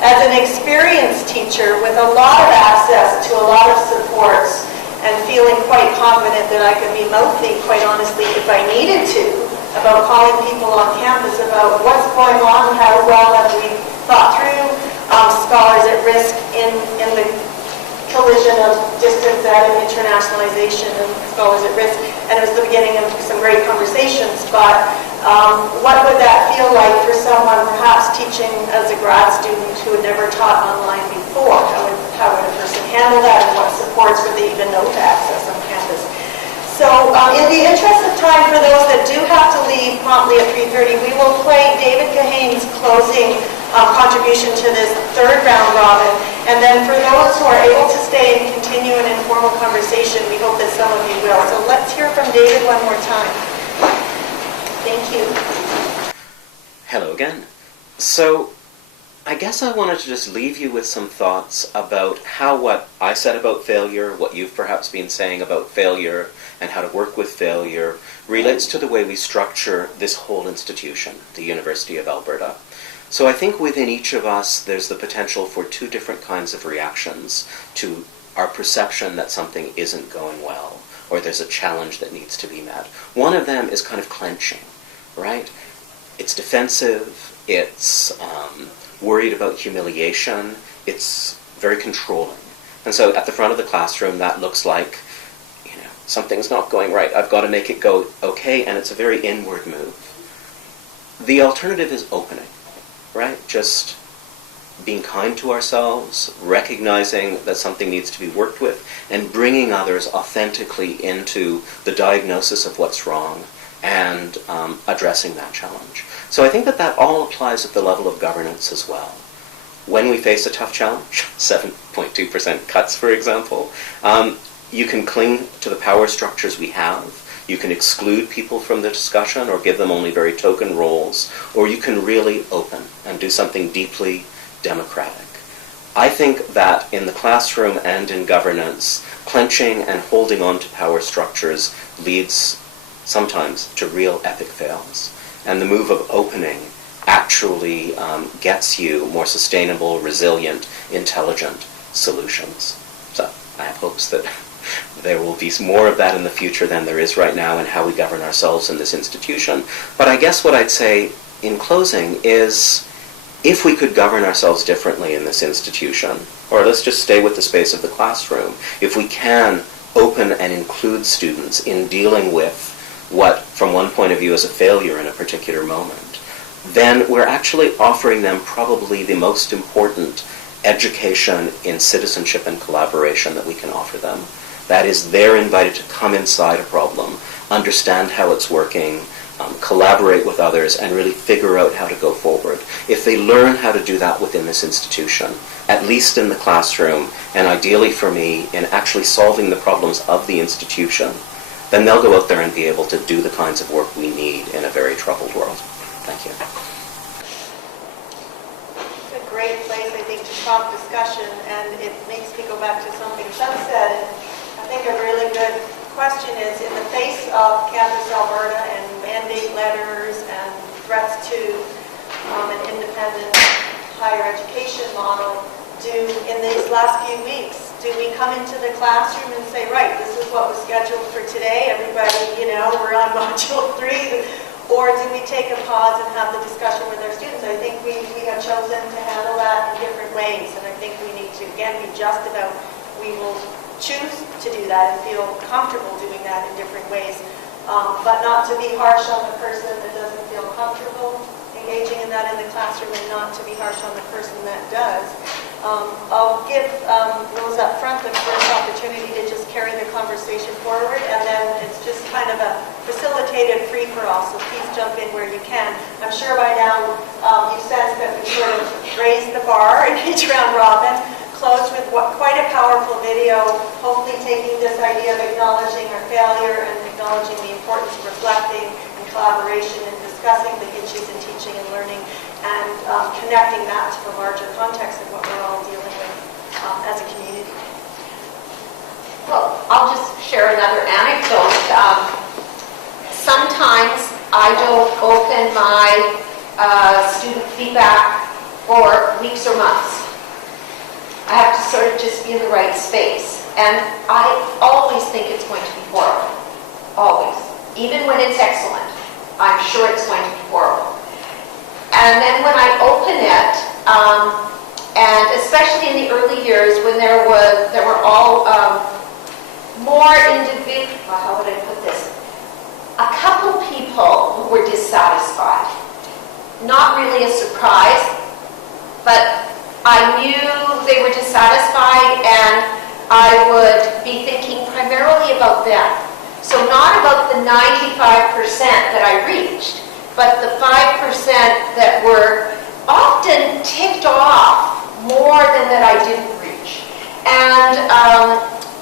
As an experienced teacher with a lot of access to a lot of supports and feeling quite confident that I could be mouthy, quite honestly, if I needed to, about calling people on campus about what's going on, how well have we thought through scholars at risk in the collision of distance ed and internationalization and scholars at risk. And it was the beginning of some great conversations, but what would that feel like for someone perhaps teaching as a grad student who had never taught online before? How would a person handle that, and what supports would they even know to access on campus? So in the interest of time, for those that do have to leave promptly at 3:30, we will play David Kahane's closing contribution to this third round robin. And then for those who are able to stay and continue an informal conversation, we hope that some of you will. So let's hear from David one more time. Thank you. Hello again. So I guess I wanted to just leave you with some thoughts about how what I said about failure, what you've perhaps been saying about failure, and how to work with failure relates to the way we structure this whole institution, the University of Alberta. So I think within each of us there's the potential for two different kinds of reactions to our perception that something isn't going well, or there's a challenge that needs to be met. One of them is kind of clenching, right? It's defensive, it's worried about humiliation, it's very controlling. And so at the front of the classroom that looks like, something's not going right, I've got to make it go okay, and it's a very inward move. The alternative is opening, right? Just being kind to ourselves, recognizing that something needs to be worked with, and bringing others authentically into the diagnosis of what's wrong and addressing that challenge. So I think that all applies at the level of governance as well. When we face a tough challenge, 7.2% cuts, for example, you can cling to the power structures we have. You can exclude people from the discussion or give them only very token roles, or you can really open and do something deeply democratic. I think that in the classroom and in governance, clenching and holding on to power structures leads sometimes to real epic fails. And the move of opening actually gets you more sustainable, resilient, intelligent solutions. So I have hopes that there will be more of that in the future than there is right now in how we govern ourselves in this institution. But I guess what I'd say in closing is, if we could govern ourselves differently in this institution, or let's just stay with the space of the classroom, if we can open and include students in dealing with what, from one point of view, is a failure in a particular moment, then we're actually offering them probably the most important education in citizenship and collaboration that we can offer them. That is, they're invited to come inside a problem, understand how it's working, collaborate with others, and really figure out how to go forward. If they learn how to do that within this institution, at least in the classroom, and ideally for me, in actually solving the problems of the institution, then they'll go out there and be able to do the kinds of work we need in a very troubled world. Thank you. It's a great place, I think, to prompt discussion, and it makes me go back to something Sam said. And I think a really good question is, in the face of Campus Alberta and mandate letters and threats to an independent higher education model, in these last few weeks, do we come into the classroom and say, right, this is what was scheduled for today, everybody, we're on module 3, or do we take a pause and have the discussion with our students? I think we have chosen to handle that in different ways, and I think we need to, again, be just about, we will choose to do that and feel comfortable doing that in different ways, but not to be harsh on the person that doesn't feel comfortable engaging in that in the classroom, and not to be harsh on the person that does. I'll give those up front the first opportunity to just carry the conversation forward, and then it's just kind of a facilitated free-for-all, so please jump in where you can. I'm sure by now you sense that we sort of raised the bar in each round robin, closed with quite a powerful video, hopefully taking this idea of acknowledging our failure and acknowledging the importance of reflecting and collaboration and discussing the issues in teaching and learning, and connecting that to the larger context of what we're all dealing with as a community. Well, I'll just share another anecdote. Sometimes I don't open my student feedback for weeks or months. I have to sort of just be in the right space. And I always think it's going to be horrible. Always. Even when it's excellent, I'm sure it's going to be horrible. And then when I open it, and especially in the early years when there were all more individual, how would I put this? A couple people who were dissatisfied. Not really a surprise, but I knew they were dissatisfied, and I would be thinking primarily about them. So not about the 95% that I reached, but the 5% that were often ticked off more than that I didn't reach. And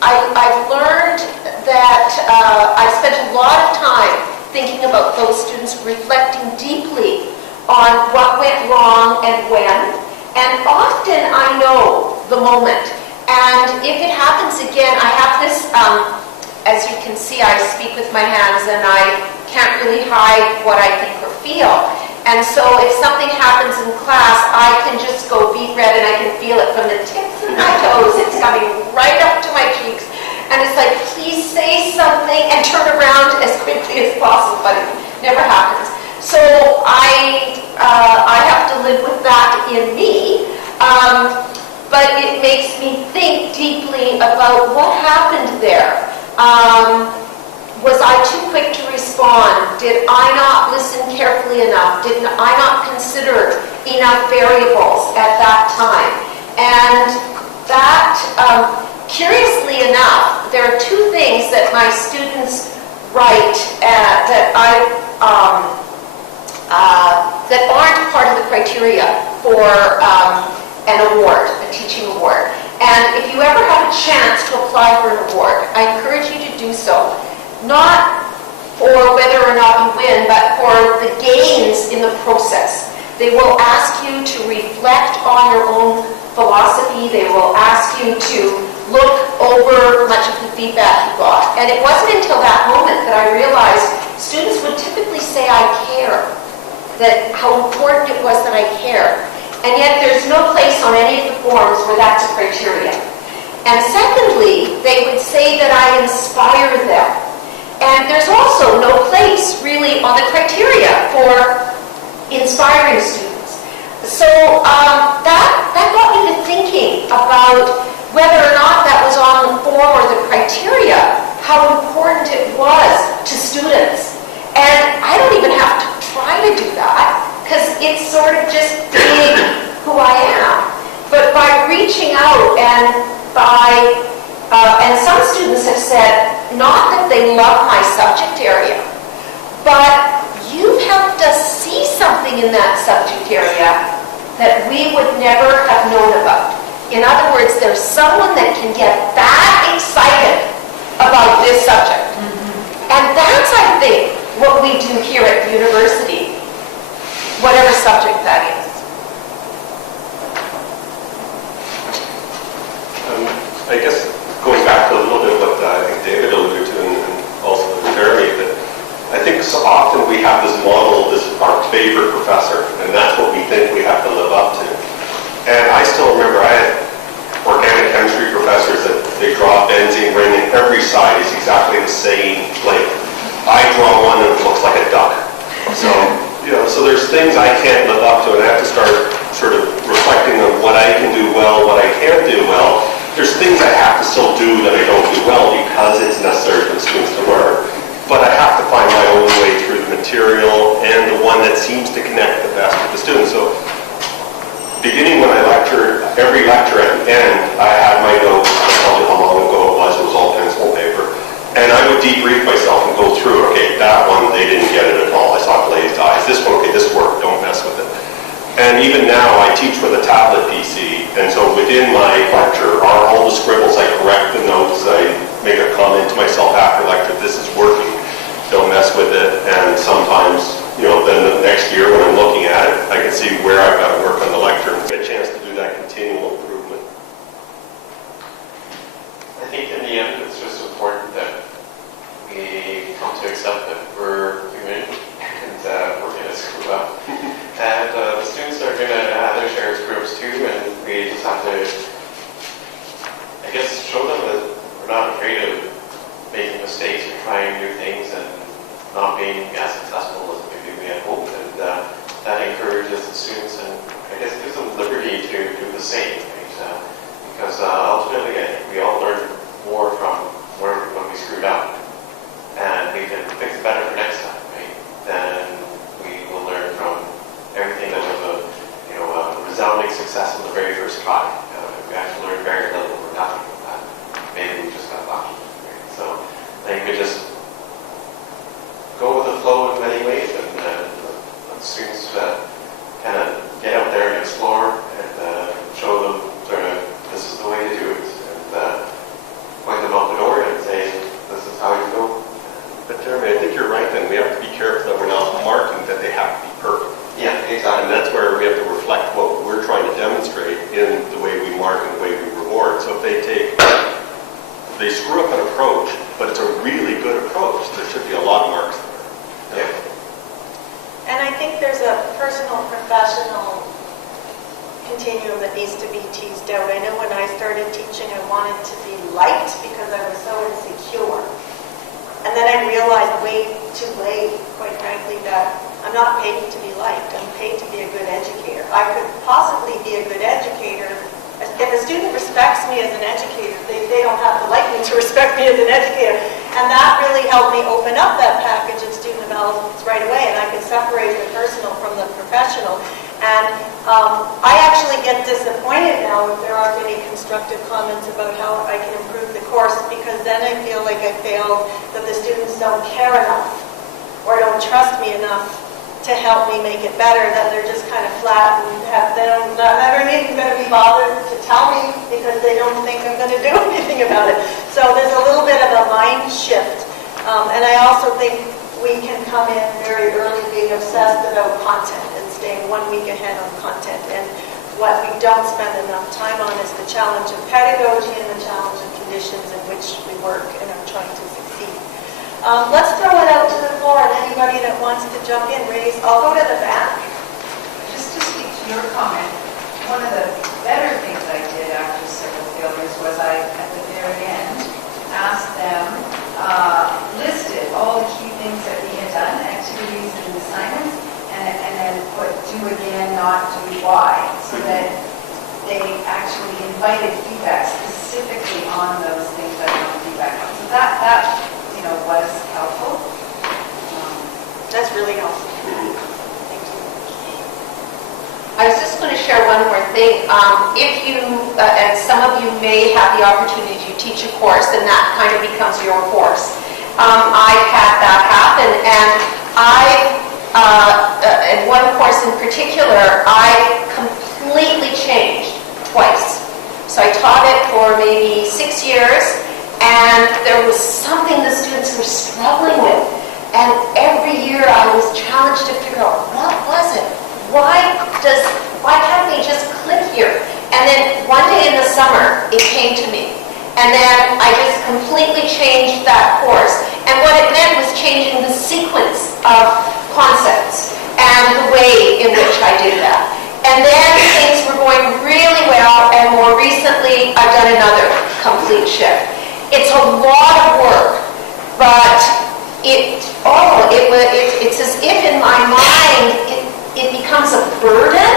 I've learned that I've spent a lot of time thinking about those students, reflecting deeply on what went wrong and when. And often I know the moment. And if it happens again, I have this, as you can see, I speak with my hands, and I can't really hide what I think or feel. And so if something happens in class, I can just go beet red, and I can feel it from the tips of my toes. It's coming right up to my cheeks. And it's like, please say something and turn around as quickly as possible, but it never happens. So I have to live with that in me, but it makes me think deeply about what happened there. Was I too quick to respond? Did I not listen carefully enough? Did I not consider enough variables at that time? And that, curiously enough, there are two things that my students write that aren't part of the criteria for an award, a teaching award. And if you ever have a chance to apply for an award, I encourage you to do so. Not for whether or not you win, but for the gains in the process. They will ask you to reflect on your own philosophy. They will ask you to look over much of the feedback you got. And it wasn't until that moment that I realized students would typically say, I care, that how important it was that I care. And yet there's no place on any of the forms where that's a criteria. And secondly, they would say that I inspire them. And there's also no place really on the criteria for inspiring students. So that got me to thinking about whether or not that was on the form or the criteria, how important it was to students. And I don't even have to try to do that, because it's sort of just being who I am. But by reaching out and by and some students have said, not that they love my subject area, but you helped us see something in that subject area that we would never have known about. In other words, there's someone that can get that excited about this subject. And that's, I think, what we do here at the university, whatever subject that is. I guess going back to a little bit of what I think David alluded to and also Jeremy, that I think so often we have this model, this our favorite professor, and that's what we think we have to live up to. And I still remember I had organic chemistry professors that they draw a benzene ring and every side is exactly the same flavor. I draw one and it looks like a duck. So, so there's things I can't live up to, and I have to start sort of reflecting on what I can do well, what I can't do well. There's things I have to still do that I don't do well because it's necessary for the students to learn. But I have to find my own way through the material and the one that seems to connect the best with the students. So beginning when I lectured, every lecture at the end, I had my notes. I'll tell you how long ago it was all pencil and paper. And I would debrief myself and go through, okay, that one, they didn't get it at all. I saw glazed eyes. This one, okay, this worked. Don't mess with it. And even now, I teach with a tablet PC, and so within my lecture are all the scribbles. I correct the notes. I make a comment to myself after lecture, this is working. Don't mess with it. And sometimes, then the next year when I'm looking at it, I can see where I've got to work on the lecture and get a chance to do that continual improvement. I think in the end, it's just important that we come to accept that we're human and we're going to screw up. And the students are going to have their share of groups too, and we just have to, I guess, show them that we're not afraid of making mistakes or trying new things and not being as successful as maybe we had hoped. And that encourages the students and I guess gives them liberty to do the same. Right? Because ultimately, I think we all learn more from when we screwed up, and we can fix it better for next time. Right? Then we will learn from everything that was a resounding success in the very first try. We actually learned very little or nothing from that. Maybe we just got lucky. Right? So I think we just go with the flow in many ways and let students kind of get out there and explore and show them sort of this is the way to do it and point them out the door and say this is how you go. But Jeremy, I think you're right then. We have to be careful that we're not marking that they have to be perfect. Yeah, exactly. And that's where we have to reflect what we're trying to demonstrate in the way we mark and the way we reward. So if they screw up an approach, but it's a really good approach, there should be a lot of marks there. And I think there's a personal, professional continuum that needs to be teased out. I know when I started teaching, I wanted to be liked because I was so insecure. And then I realized way too late, quite frankly, that I'm not paid to be liked. I'm paid to be a good educator. I could possibly be a good educator. If a student respects me as an educator, they don't have to like me to respect me as an educator. And that really helped me open up that package of student development right away, and I could separate the personal from the professional. And I actually get disappointed now if there aren't any constructive comments about how I can improve the course, because then I feel like I failed, that the students don't care enough or don't trust me enough to help me make it better, that they're just kind of flat and they're never even going to be bothered to tell me because they don't think I'm going to do anything about it. So there's a little bit of a mind shift. And I also think we can come in very early being obsessed about content and staying 1 week ahead on content. And what we don't spend enough time on is the challenge of pedagogy and the challenge of conditions in which we work and are trying to succeed. Let's throw it out to the floor, and anybody that wants to jump in, raise. I'll go to the back. Just to speak to your comment, one of the better things I did after several failures was I, at the very end, asked them, listed all the key things that we had done, activities and assignments, and then put do again, not do why, so that they actually invited feedback specifically on those things that I wanted feedback on. So that was helpful. That's really helpful. Thank you. I was just going to share one more thing. If you, and some of you may have the opportunity to teach a course, and that kind of becomes your course. I've had that happen, and in one course in particular, I completely changed twice. So I taught it for maybe 6 years, and there was something the students were struggling with. And every year I was challenged to figure out, what was it? Why can't they just click here? And then one day in the summer, it came to me. And then I just completely changed that course. And what it meant was changing the sequence of concepts and the way in which I did that. And then things were going really well, and more recently, I've done another complete shift. It's a lot of work, but it's as if in my mind it becomes a burden.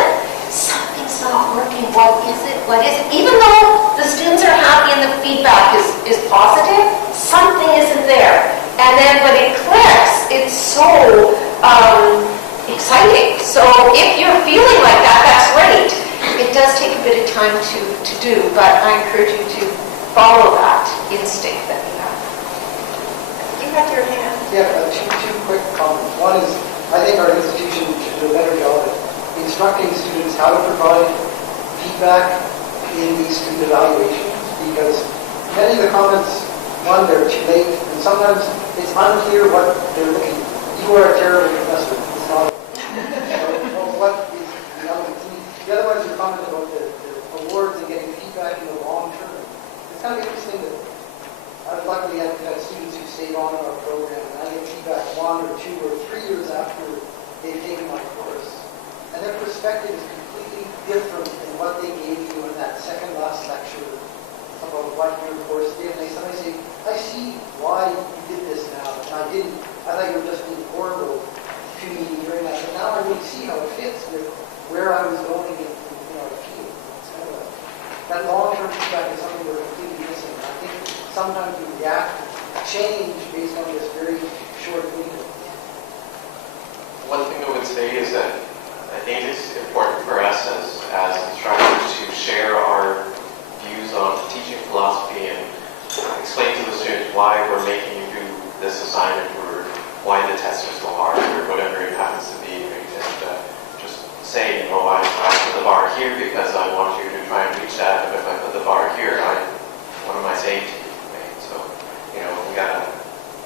Something's not working. What is it? Even though the students are happy and the feedback is positive, something isn't there. And then when it clicks, it's so exciting. So if you're feeling like that, that's great. It does take a bit of time to do, but I encourage you to follow that instinct that you have. You had your hand. Yeah, two quick comments. One is, I think our institution should do a better job at instructing students how to provide feedback in these student evaluations, because many of the comments, one, they're too late, and sometimes it's unclear what they're looking for. You are a terrible professor. It's not. Well, what is the other thing? The other one is your comment about the awards and getting feedback in the long term. It's kind of interesting that I've luckily had students who stayed on in our program, and I get feedback 1 or 2 or 3 years after they've taken my course. And their perspective is completely different than what they gave you in that second last lecture about what your course did. And they sometimes say, I see why you did this now, and I didn't. I thought you were just being horrible to me during that, but now I really see how it fits with where I was going in our field. It's kind of that long-term feedback is something we're completely missing. I think sometimes we react to change based on this very short window. One thing I would say is that I think it's important for us as instructors to share our views on teaching philosophy and explain to the students why we're making you do this assignment or why the tests are so hard or whatever it happens to be. Right? And just say, I put the bar here because I want you to try and reach that, but if I put the bar here, what am I saying to you? Right? So, we gotta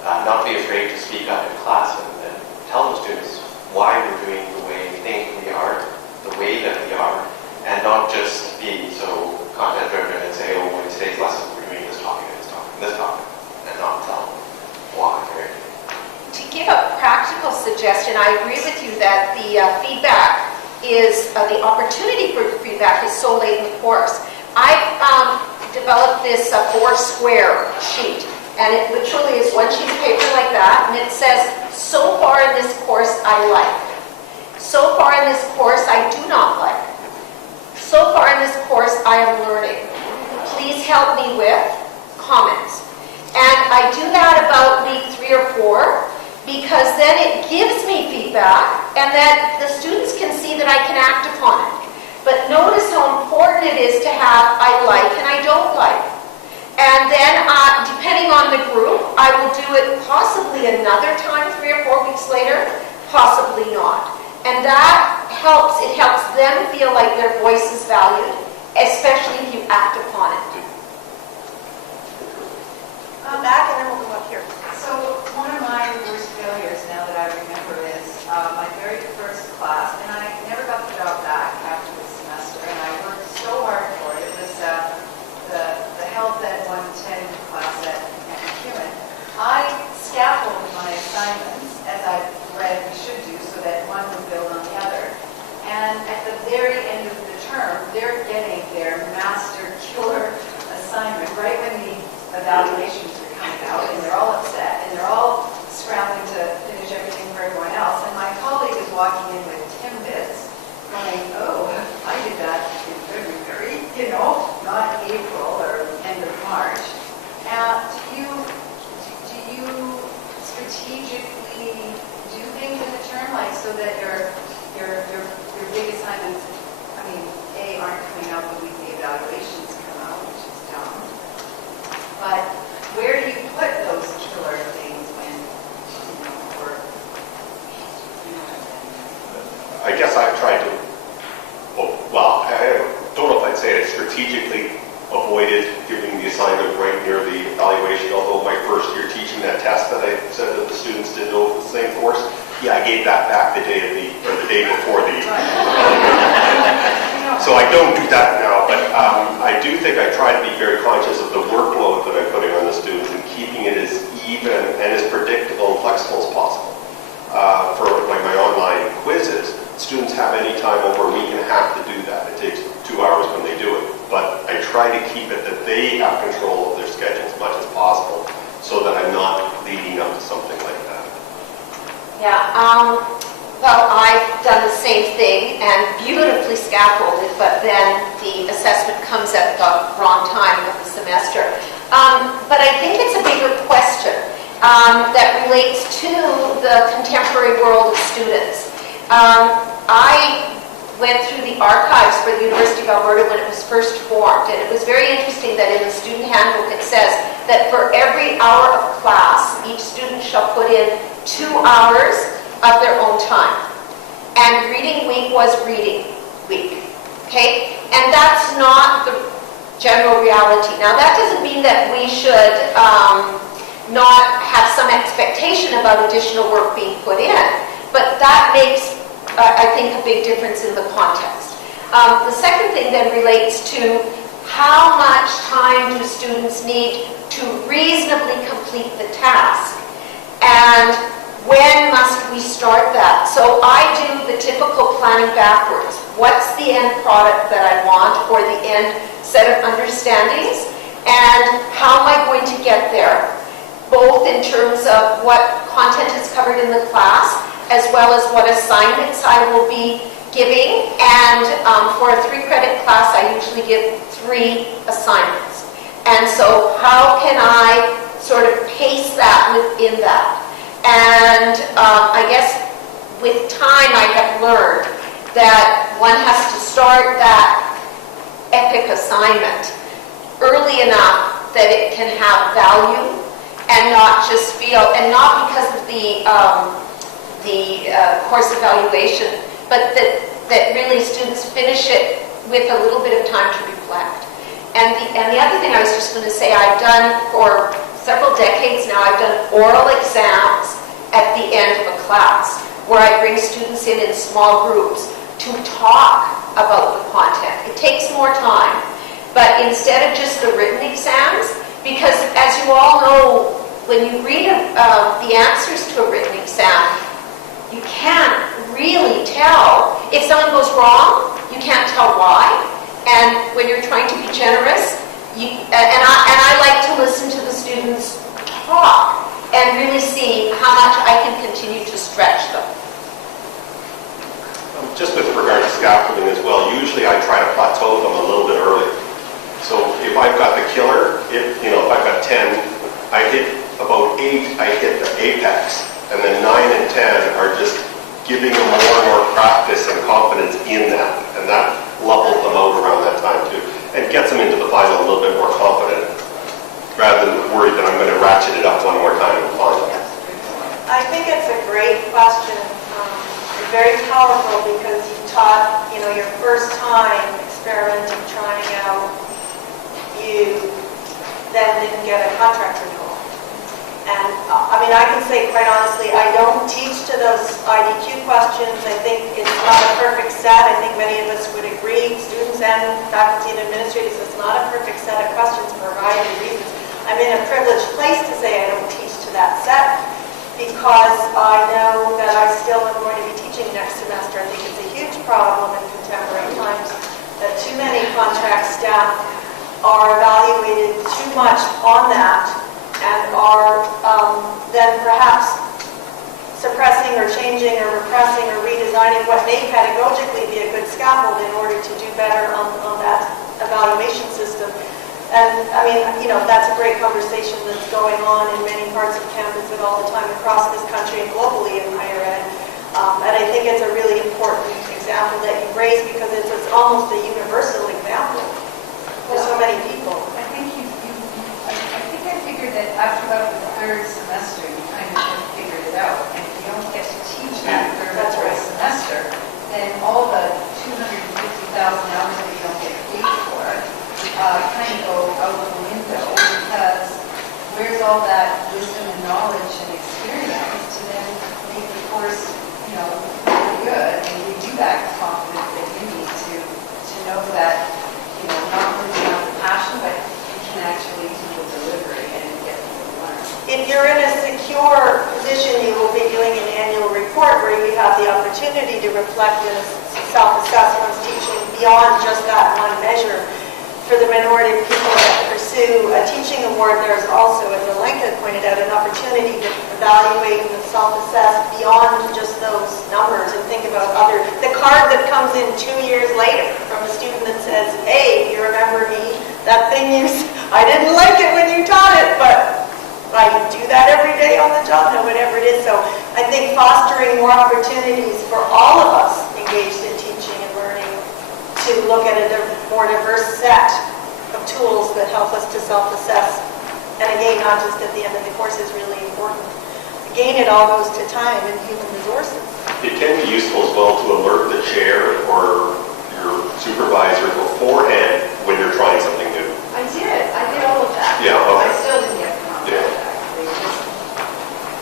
not be afraid to speak up in class and tell the students why we're doing the way we think we are, the way that we are, and not just be so content-driven and say, in today's lesson we're doing this topic, and not tell them why. Right? To give a practical suggestion, I agree with you that the feedback is, the opportunity for feedback is so late in the course. I've developed this 4-square sheet, and it literally is one sheet of paper like that, and it says, so far in this course I like. So far in this course I do not like. So far in this course I am learning. Please help me with comments. And I do that about week 3 or 4, because then it gives me feedback, and then the students can see that I can act upon it. But notice how important it is to have I like and I don't like. And then, depending on the group, I will do it possibly another time 3 or 4 weeks later, possibly not. And that helps. It helps them feel like their voice is valued, especially if you act upon it. Back, and then we'll go up here. So one of my worst failures now that I remember is my very first class, and I never got the job back after the semester, and I worked so hard for it. It was the Health Ed 110 class at McEwen. I scaffolded my assignments, as I've read we should do, so that one would build on the other. And at the very end of the term, they're getting their master killer assignment right when the evaluations are coming out, and they're all upset, and they're all scrambling to finish everything for everyone else. And my colleague is walking in with Timbits, going, oh, I did that in February, not April or end of March. Do you strategically do things in the term, like so that your big assignments, A I guess I've tried to, well, I don't know if I'd say I strategically avoided giving the assignment right near the evaluation, although my first year teaching that test that I said that the students didn't know the same course, yeah, I gave that back the day before the So I don't do that now, but I do think I try to be very conscious of the workload that I'm putting on the students and keeping it as even and as predictable and flexible as possible. For like my online quizzes, students have any time over a week and a half to do that. It takes 2 hours when they do it. But I try to keep it that they have control of their schedule as much as possible so that I'm not leading up to something like that. Yeah, well, I've done the same thing and beautifully scaffolded, but then the assessment comes at the wrong time of the semester. But I think it's a bigger question that relates to the contemporary world of students. I went through the archives for the University of Alberta when it was first formed, and it was very interesting that in the student handbook it says that for every hour of class, each student shall put in 2 hours of their own time. And reading week was reading week, okay? And that's not the general reality. Now that doesn't mean that we should not have some expectation about additional work being put in, but that makes I think a big difference in the context. The second thing then relates to how much time do students need to reasonably complete the task, and when must we start that? So I do the typical planning backwards. What's the end product that I want, or the end set of understandings, and how am I going to get there? Both in terms of what content is covered in the class, as well as what assignments I will be giving. And for a 3-credit class, I usually give 3 assignments. And so how can I sort of pace that within that? And I guess with time I have learned that one has to start that epic assignment early enough that it can have value and not just feel, and not because of the course evaluation, but that really students finish it with a little bit of time to reflect. And the other thing I was just going to say, I've done for several decades now, I've done oral exams at the end of a class where I bring students in small groups to talk about the content. It takes more time, but instead of just the written exams, because as you all know, when you read the answers to a written exam, you can't really tell. If someone goes wrong, you can't tell why. And when you're trying to be generous, I like to listen to the students talk and really see how much I can continue to stretch them. Just with regard to scaffolding as well, usually I try to plateau them a little bit early. So if I've got the killer, if I've got 10, I hit about 8, I hit the apex. And then 9 and 10 are just giving them more and more practice and confidence in that. And that levels them out around that time too. And gets them into the final a little bit more confident, rather than worried that I'm going to ratchet it up one more time in the final. I think it's a great question. It's very powerful because you taught, your first time experimenting, trying out, you then didn't get a contract renewal. And I can say quite honestly, I don't teach to those IDQ questions. I think it's not a perfect set. I think many of us would agree, students and faculty and administrators, it's not a perfect set of questions for a variety of reasons. I'm in a privileged place to say I don't teach to that set because I know that I still am going to be teaching next semester. I think it's a huge problem in contemporary times that too many contract staff are evaluated too much on that and are then perhaps suppressing or changing or repressing or redesigning what may pedagogically be a good scaffold in order to do better on that evaluation system. And that's a great conversation that's going on in many parts of campus and all the time across this country and globally in higher ed. And I think it's a really important example that you raised because it's almost a universal example for so many people. I figured that after about the 3rd semester, you kind of figured it out. And if you don't get to teach that 3rd or 4th semester, then reflect and self-assess one's teaching beyond just that one measure. For the minority of people that pursue a teaching award, there's also, as Olenka pointed out, an opportunity to evaluate and self-assess beyond just those numbers and think about the card that comes in 2 years later from a student that says, hey, you remember me? That thing I didn't like it when you taught it, but I do that every day on the job now, whatever it is. So I think fostering more opportunities for all of us engaged in teaching and learning to look at a more diverse set of tools that help us to self-assess. And again, not just at the end of the course is really important. Again, it all goes to time and human resources. It can be useful as well to alert the chair or your supervisor beforehand when you're trying something new. I did all of that. Yeah, okay. I still didn't get them on Yeah.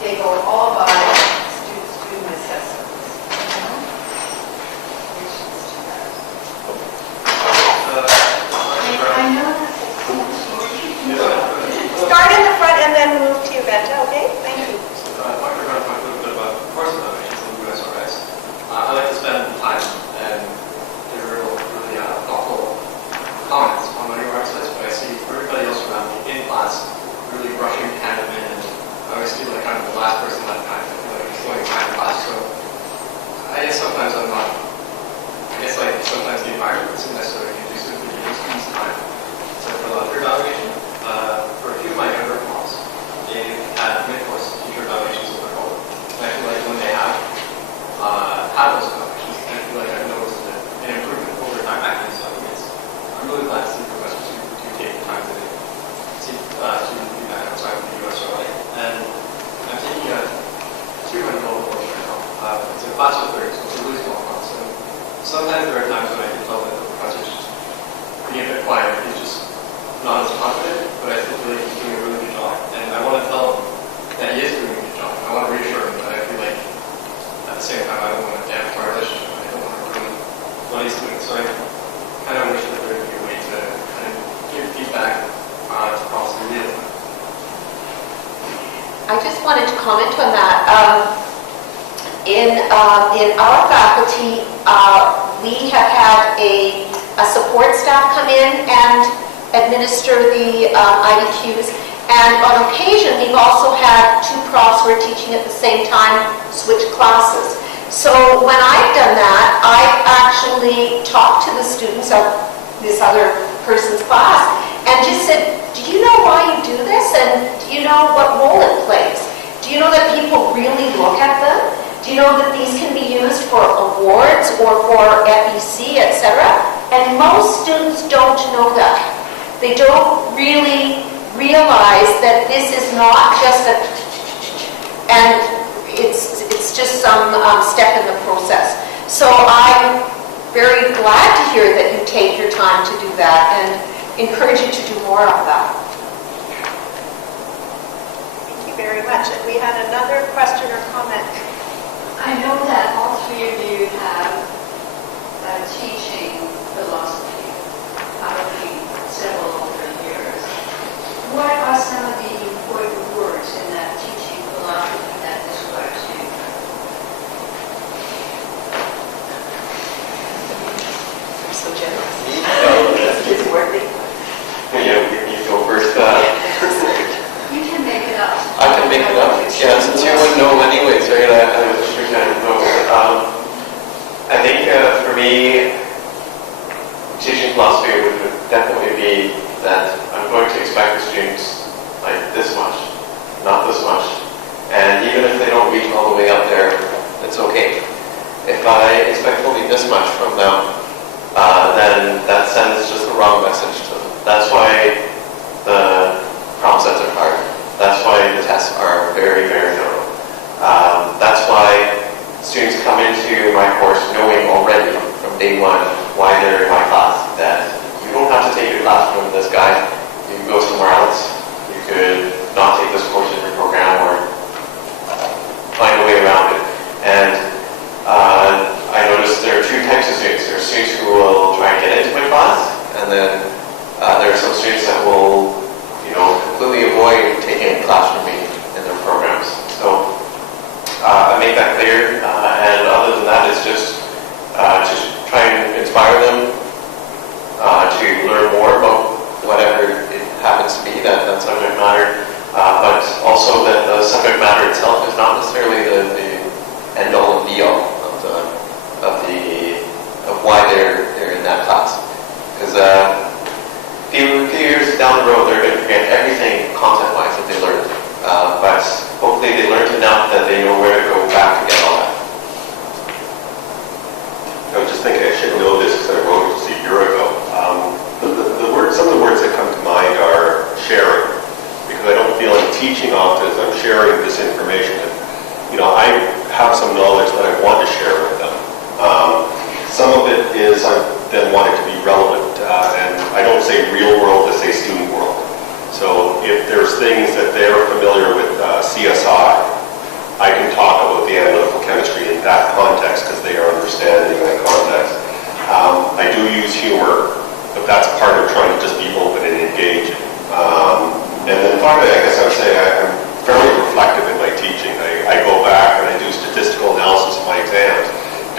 They go all by student assessments. I know that. Start in the front and then move to Benta, okay? Thank you. Dr. Grant talked a little bit about course evaluations in USRS. I like to spend time and give really thoughtful comments on my URX list, but I see everybody else around me in class really rushing to hand them in, and I always feel like I'm the last person left behind. I feel like I'm slowing time in class, so I guess sometimes I'm not. I guess like sometimes the environment isn't necessarily conducive to giving students time. So for the peer evaluation, for a few of my younger class, they had mid-course teacher evaluations of their own. And I feel like when they have had those evaluations, I feel like I've noticed an improvement over time. Actually, so I'm really glad to see professors who do take the time to see student feedback outside of the USRA. And I'm taking a 200-level course right now. It's a class of 30, so it's a really small class. And sometimes there are times when I can tell that the professor's just being a bit quiet. He's just not as confident, but I still feel like he's doing a really good job. And I want to tell him that he is doing a good job. I want to reassure him, but I feel like at the same time I don't want to damage our relationship. I don't want to ruin what he's doing. So I kind of wish that there would be a way to kind of give feedback to possibly real. I just wanted to comment on that. In our faculty, we have had a support staff come in and administer the IDQs. And on occasion, we've also had 2 profs who are teaching at the same time switch classes. So when I've done that, I've actually talked to the students of this other person's class and just said, do you know why you do this? And do you know what role it plays? Do you know that people really look at them? Do you know that these can be used for awards or for FEC, etc.? And most students don't know that. They don't really realize that this is not just and it's just some step in the process. So I'm very glad to hear that you take your time to do that and encourage you to do more of that. Thank you very much. And we had another question or comment. I know that all 3 of you have teaching philosophy out of the several over years. What are some of the important words in that teaching philosophy that describes you? You're so generous. It's worthy. Yeah, you go first. You can make it up. I can make it up. Yeah, since you wouldn't know anyways, right? I was sure kind of know. I think for me, teaching philosophy would definitely be that I'm going to expect the students like this much, not this much. And even if they don't reach all the way up there, it's okay. If I expect only this much from them, then that sends just the wrong message to them. That's why the problem sets are hard. That's why the tests are very, very thorough. That's why students come into my course knowing already from day one why they're in my class, that you don't have to take your class from this guy. You can go somewhere else. You could not take this course in your program or find a way around it. And I noticed there are 2 types of students. There are students who will try and get into my class, and then there are some students that will completely avoid taking a class from me in their programs. So I make that clear, and other than that, it's just why they're in that class. Because a few years down the road, they're going to forget everything content-wise that they learned. But hopefully they learned enough that they know where to go back to get all that. I was just thinking I should know this because I wrote it just a year ago. Some of the words that come to mind are sharing, because I don't feel I'm teaching often as I'm sharing this information. I have some knowledge that I want to share with them. Some of it is I then want it to be relevant, and I don't say real world, I say student world. So if there's things that they're familiar with CSI, I can talk about the analytical chemistry in that context because they are understanding that context. I do use humor, but that's part of trying to just be open and engage. And then finally, I guess I would say I'm fairly reflective in my teaching. I go back and I do statistical analysis of my exams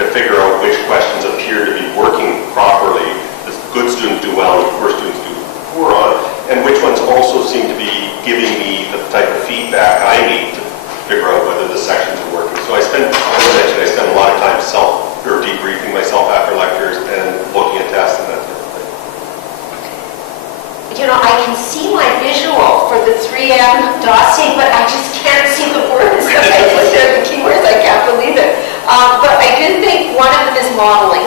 to figure out which questions appear to be working properly, the good students do well, and the poor students do poor on, and which ones also seem to be giving me the type of feedback I need to figure out whether the sections are working. So I spend, as I mentioned, I spend a lot of time debriefing myself after lectures and looking at tests and that type of thing. I can see my visual for the 3M dossier, but I just can't see the words because I just said the keywords. I can't believe it. But I do think one of them is modeling.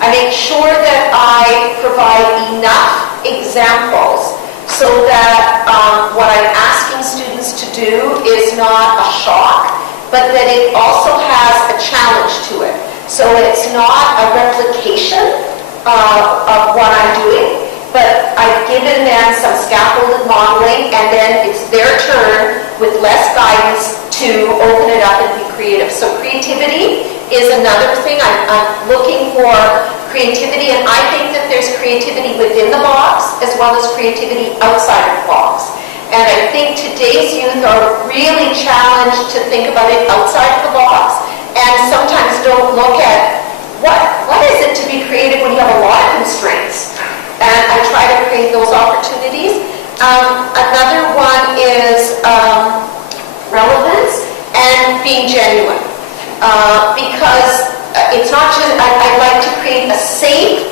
I make sure that I provide enough examples so that what I'm asking students to do is not a shock, but that it also has a challenge to it. So it's not a replication of what I'm doing, but I've given them some scaffolded modeling, and then it's their turn with less guidance to open it up and be creative. So creativity is another thing. I'm looking for creativity, and I think that there's creativity within the box as well as creativity outside of the box. And I think today's youth are really challenged to think about it outside of the box, and sometimes don't look at what is it to be creative when you have a lot of constraints. And I try to create those opportunities. Another one is relevance and being genuine. Because it's not just, I'd like to create a safe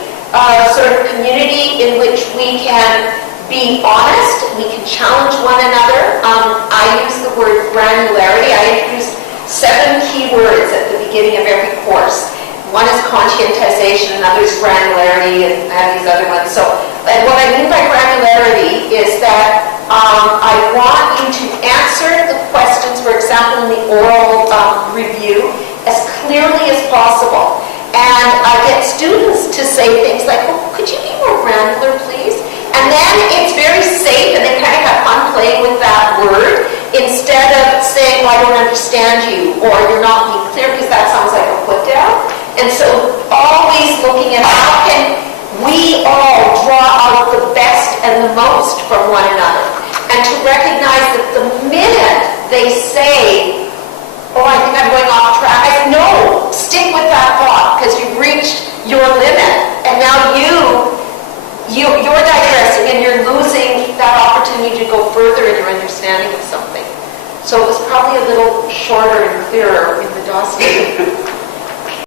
sort of community in which we can be honest, we can challenge one another. I use the word granularity. I introduce 7 key words at the beginning of every course. One is conscientization, another is granularity, and I have these other ones. So, and what I mean by granularity is that I want you to answer the questions, for example, in the oral review, as clearly as possible. And I get students to say things like, "Oh, could you be more granular, please?" And then it's very safe, and they kind of have fun playing with that word, instead of saying, "Well, I don't understand you," or "You're not being clear," because that sounds like a put down. And so always looking at how can we all draw out the best and the most from one another. And to recognize that the minute they say, "Oh, I think I'm going off track," I say, "No, stick with that thought because you've reached your limit. And now you're digressing and you're losing that opportunity to go further in your understanding of something." So it was probably a little shorter and clearer in the dossier.